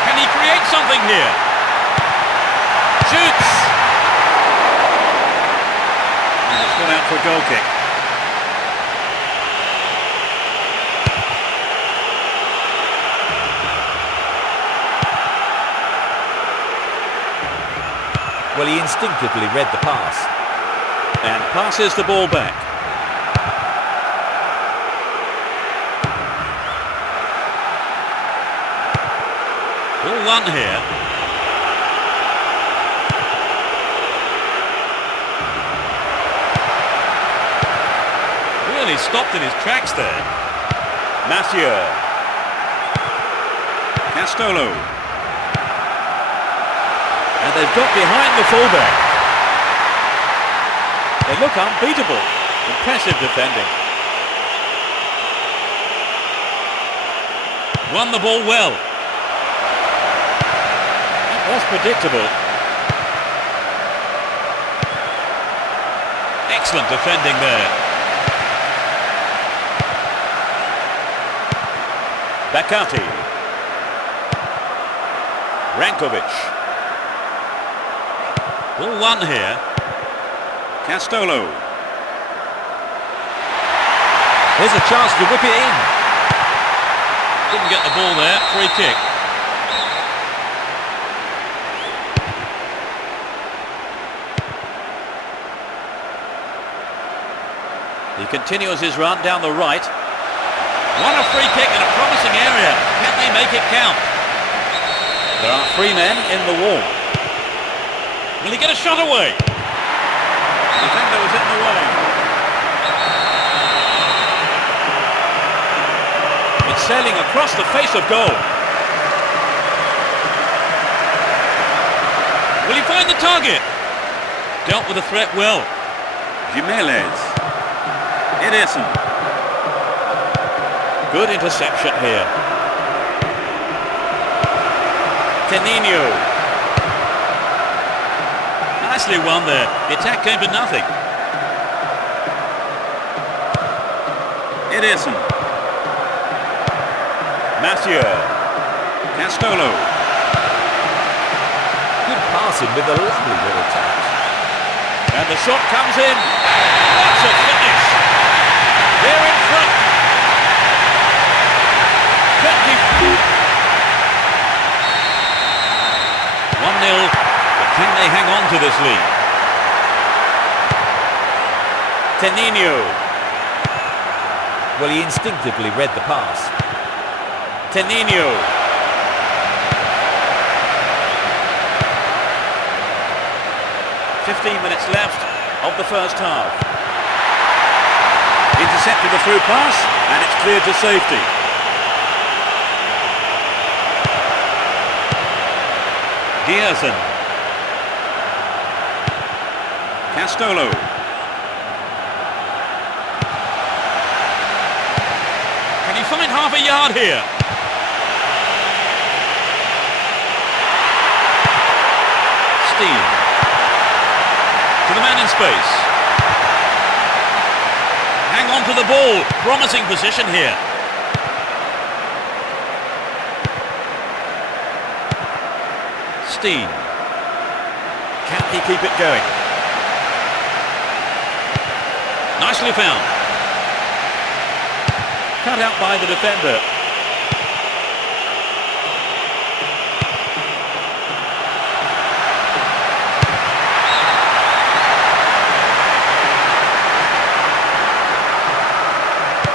Can he create something here? Shoots! And it's gone out for a goal kick. Well, he instinctively read the pass. And passes the ball back. Ball one here. Really stopped in his tracks there. Mathieu. Castolo. And they've got behind the fullback. They look unbeatable. Impressive defending. Won the ball well. That was predictable. Excellent defending there. Bakati. Rankovic. Ball one here. Castolo. There's a chance to whip it in. Didn't get the ball there. Free kick. He continues his run down the right. Won a free kick in a promising area. Can they make it count? There are 3 men in the wall. Will he get a shot away? The defender was in the way. It's sailing across the face of goal. Will he find the target? Dealt with the threat well. Jimenez. Ederson. Good interception here. Tenino. Nicely won there. The attack came to nothing. Ederson. Mathieu. Castolo. Good passing with a lovely little touch. And the shot comes in. What a finish! They're in front. 1-0. But can they hang on to this lead? Tenino. Well, he instinctively read the pass. Tenino. 15 minutes left of the first half. Intercepted the through pass, and it's cleared to safety. Ederson. Castolo. Can he find half a yard here? Steve. To the man in space. Hang on to the ball. Promising position here. Steen. Can he keep it going? Nicely found. Cut out by the defender.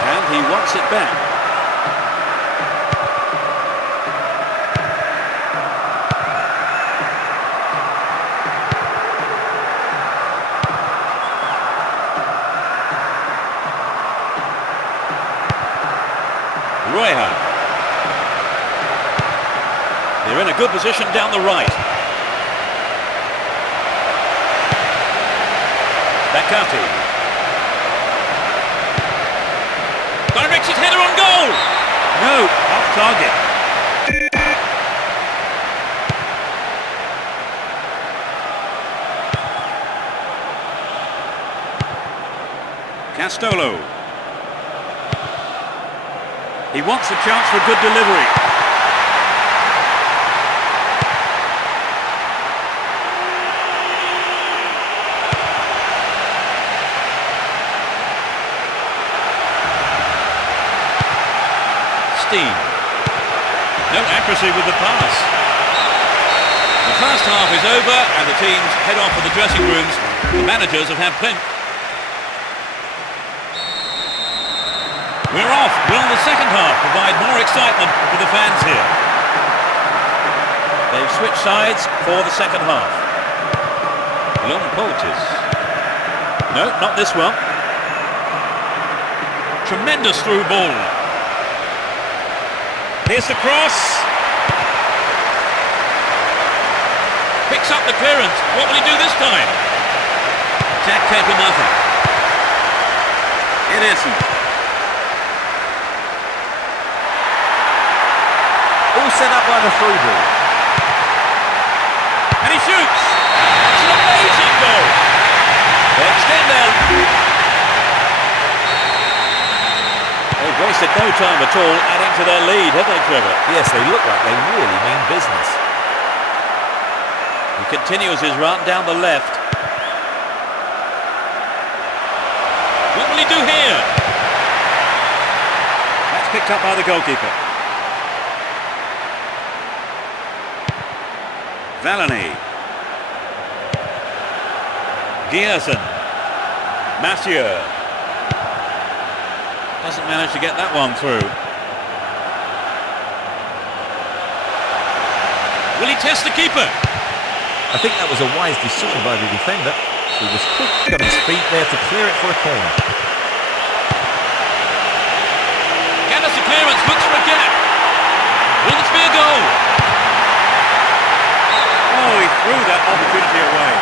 And he wants it back. They're in a good position down the right. Bakati. Directs his header on goal. No, off target. Castolo. He wants a chance for a good delivery. Steen. No accuracy with the pass. The first half is over and the teams head off for the dressing rooms. The managers have had plenty. We're off. Will the second half provide more excitement for the fans here? They've switched sides for the second half. Long Poltis. No, not this one. Tremendous through ball. Here's the cross. Picks up the clearance. What will he do this time? Attack came to nothing. Ederson. All set up by the through ball. And he shoots. It's an amazing goal. They extend their... They've wasted no time at all adding to their lead, have they, Trevor? Yes, they look like they really mean business. He continues his run down the left. What will he do here? That's picked up by the goalkeeper. Valani. Ederson. Mathieu. Doesn't manage to get that one through. Will he test the keeper? I think that was a wise decision by the defender. He was quick on his feet there to clear it for a corner. Gathers the clearance, looks for a gap. Will this be a goal? Oh, he threw that opportunity away.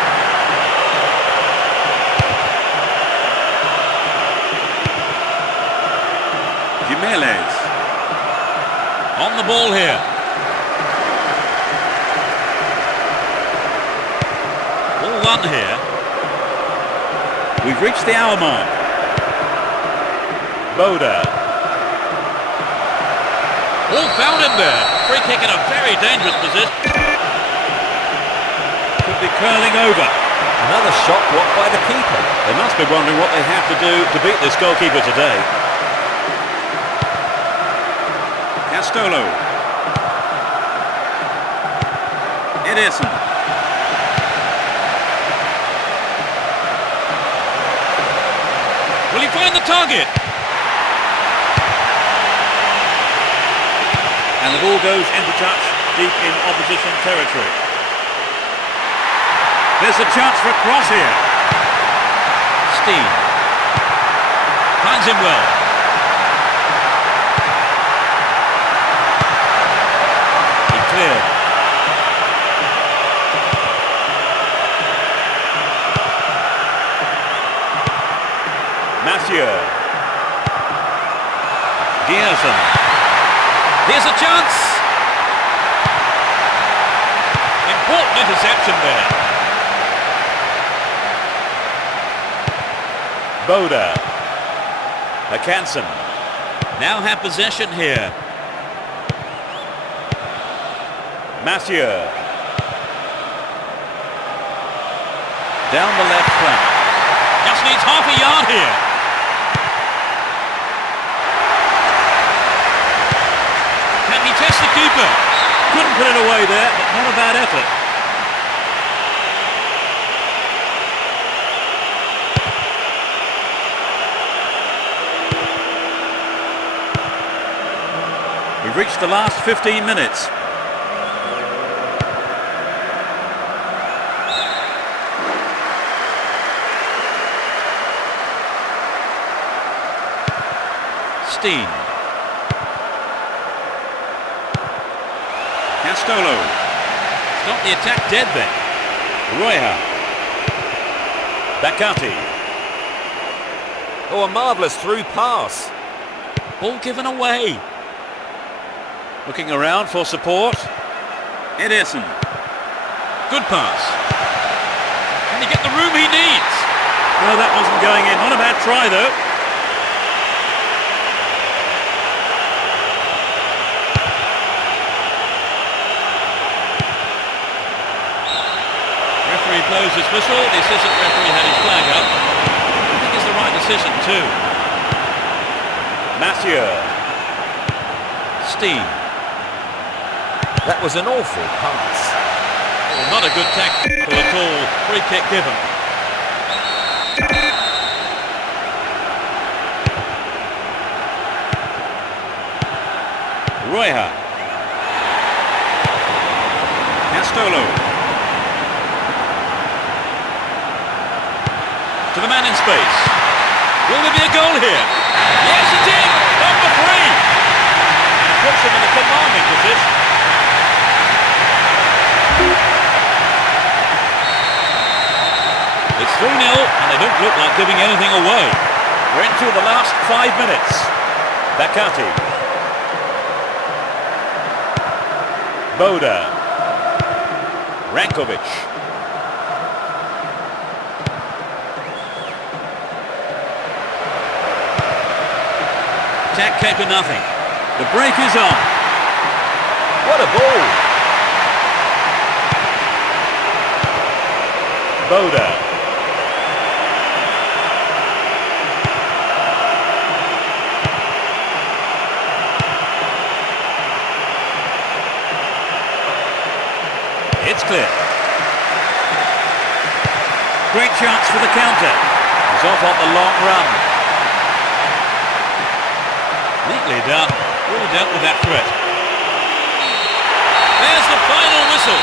Jimenez. On the ball here. 1 here. We've reached the hour mark. Boda. Oh, found him there. Free kick in a very dangerous position. Could be curling over. Another shot blocked by the keeper. They must be wondering what they have to do to beat this goalkeeper today. Castolo. Ederson. Will he find the target? And the ball goes into touch deep in opposition territory. There's a chance for a cross here. Steen. Finds him well. He cleared. Mathieu. Gierson. Here's a chance. Important interception there. Boda. Hansen now have possession here. Mathieu. Down the left flank. Just needs half a yard here. Can he test the keeper? Couldn't put it away there, but not a bad effort. We've reached the last 15 minutes. Steen. Castolo. Stop the attack dead then. Roya. Bakati. Oh, a marvellous through pass. Ball given away. Looking around for support. Ederson. Good pass. Can he get the room he needs? No, that wasn't going in. Not a bad try, though. Referee blows his whistle. The assistant referee had his flag up. I think it's the right decision too. Mathieu. Steen. That was an awful pass. Oh, not a good tackle at all. Free kick given. Roya. Castolo. To the man in space. Will there be a goal here? Yes, it is! Number 3! Puts him in a commanding position. It's 3-0 and they don't look like giving anything away. We're into the last 5 minutes. Bakati. Boda. Rankovic. Attack came to nothing. The break is on. What a ball. Boda. It's clear. Great chance for the counter. He's off on the long run. Neatly done. Really dealt with that threat. There's the final whistle.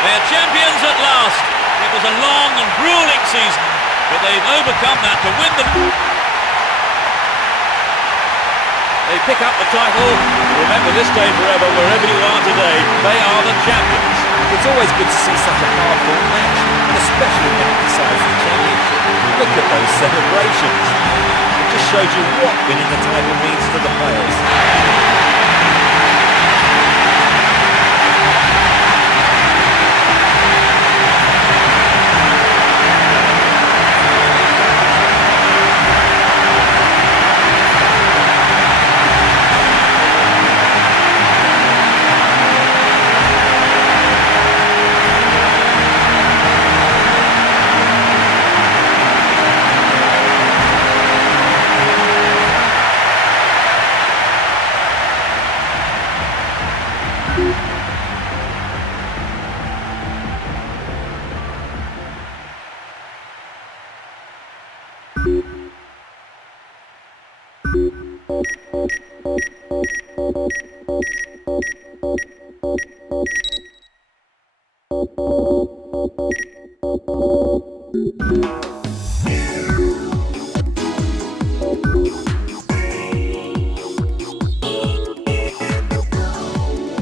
They're champions at last. It was a long and grueling season, but they've overcome that to win the... They pick up the title. Remember this day forever, wherever you are today, they are the champions. It's always good to see such a hard-fought match, and especially when it decides the championship. Look at those celebrations. It just shows you what winning the title means to the players.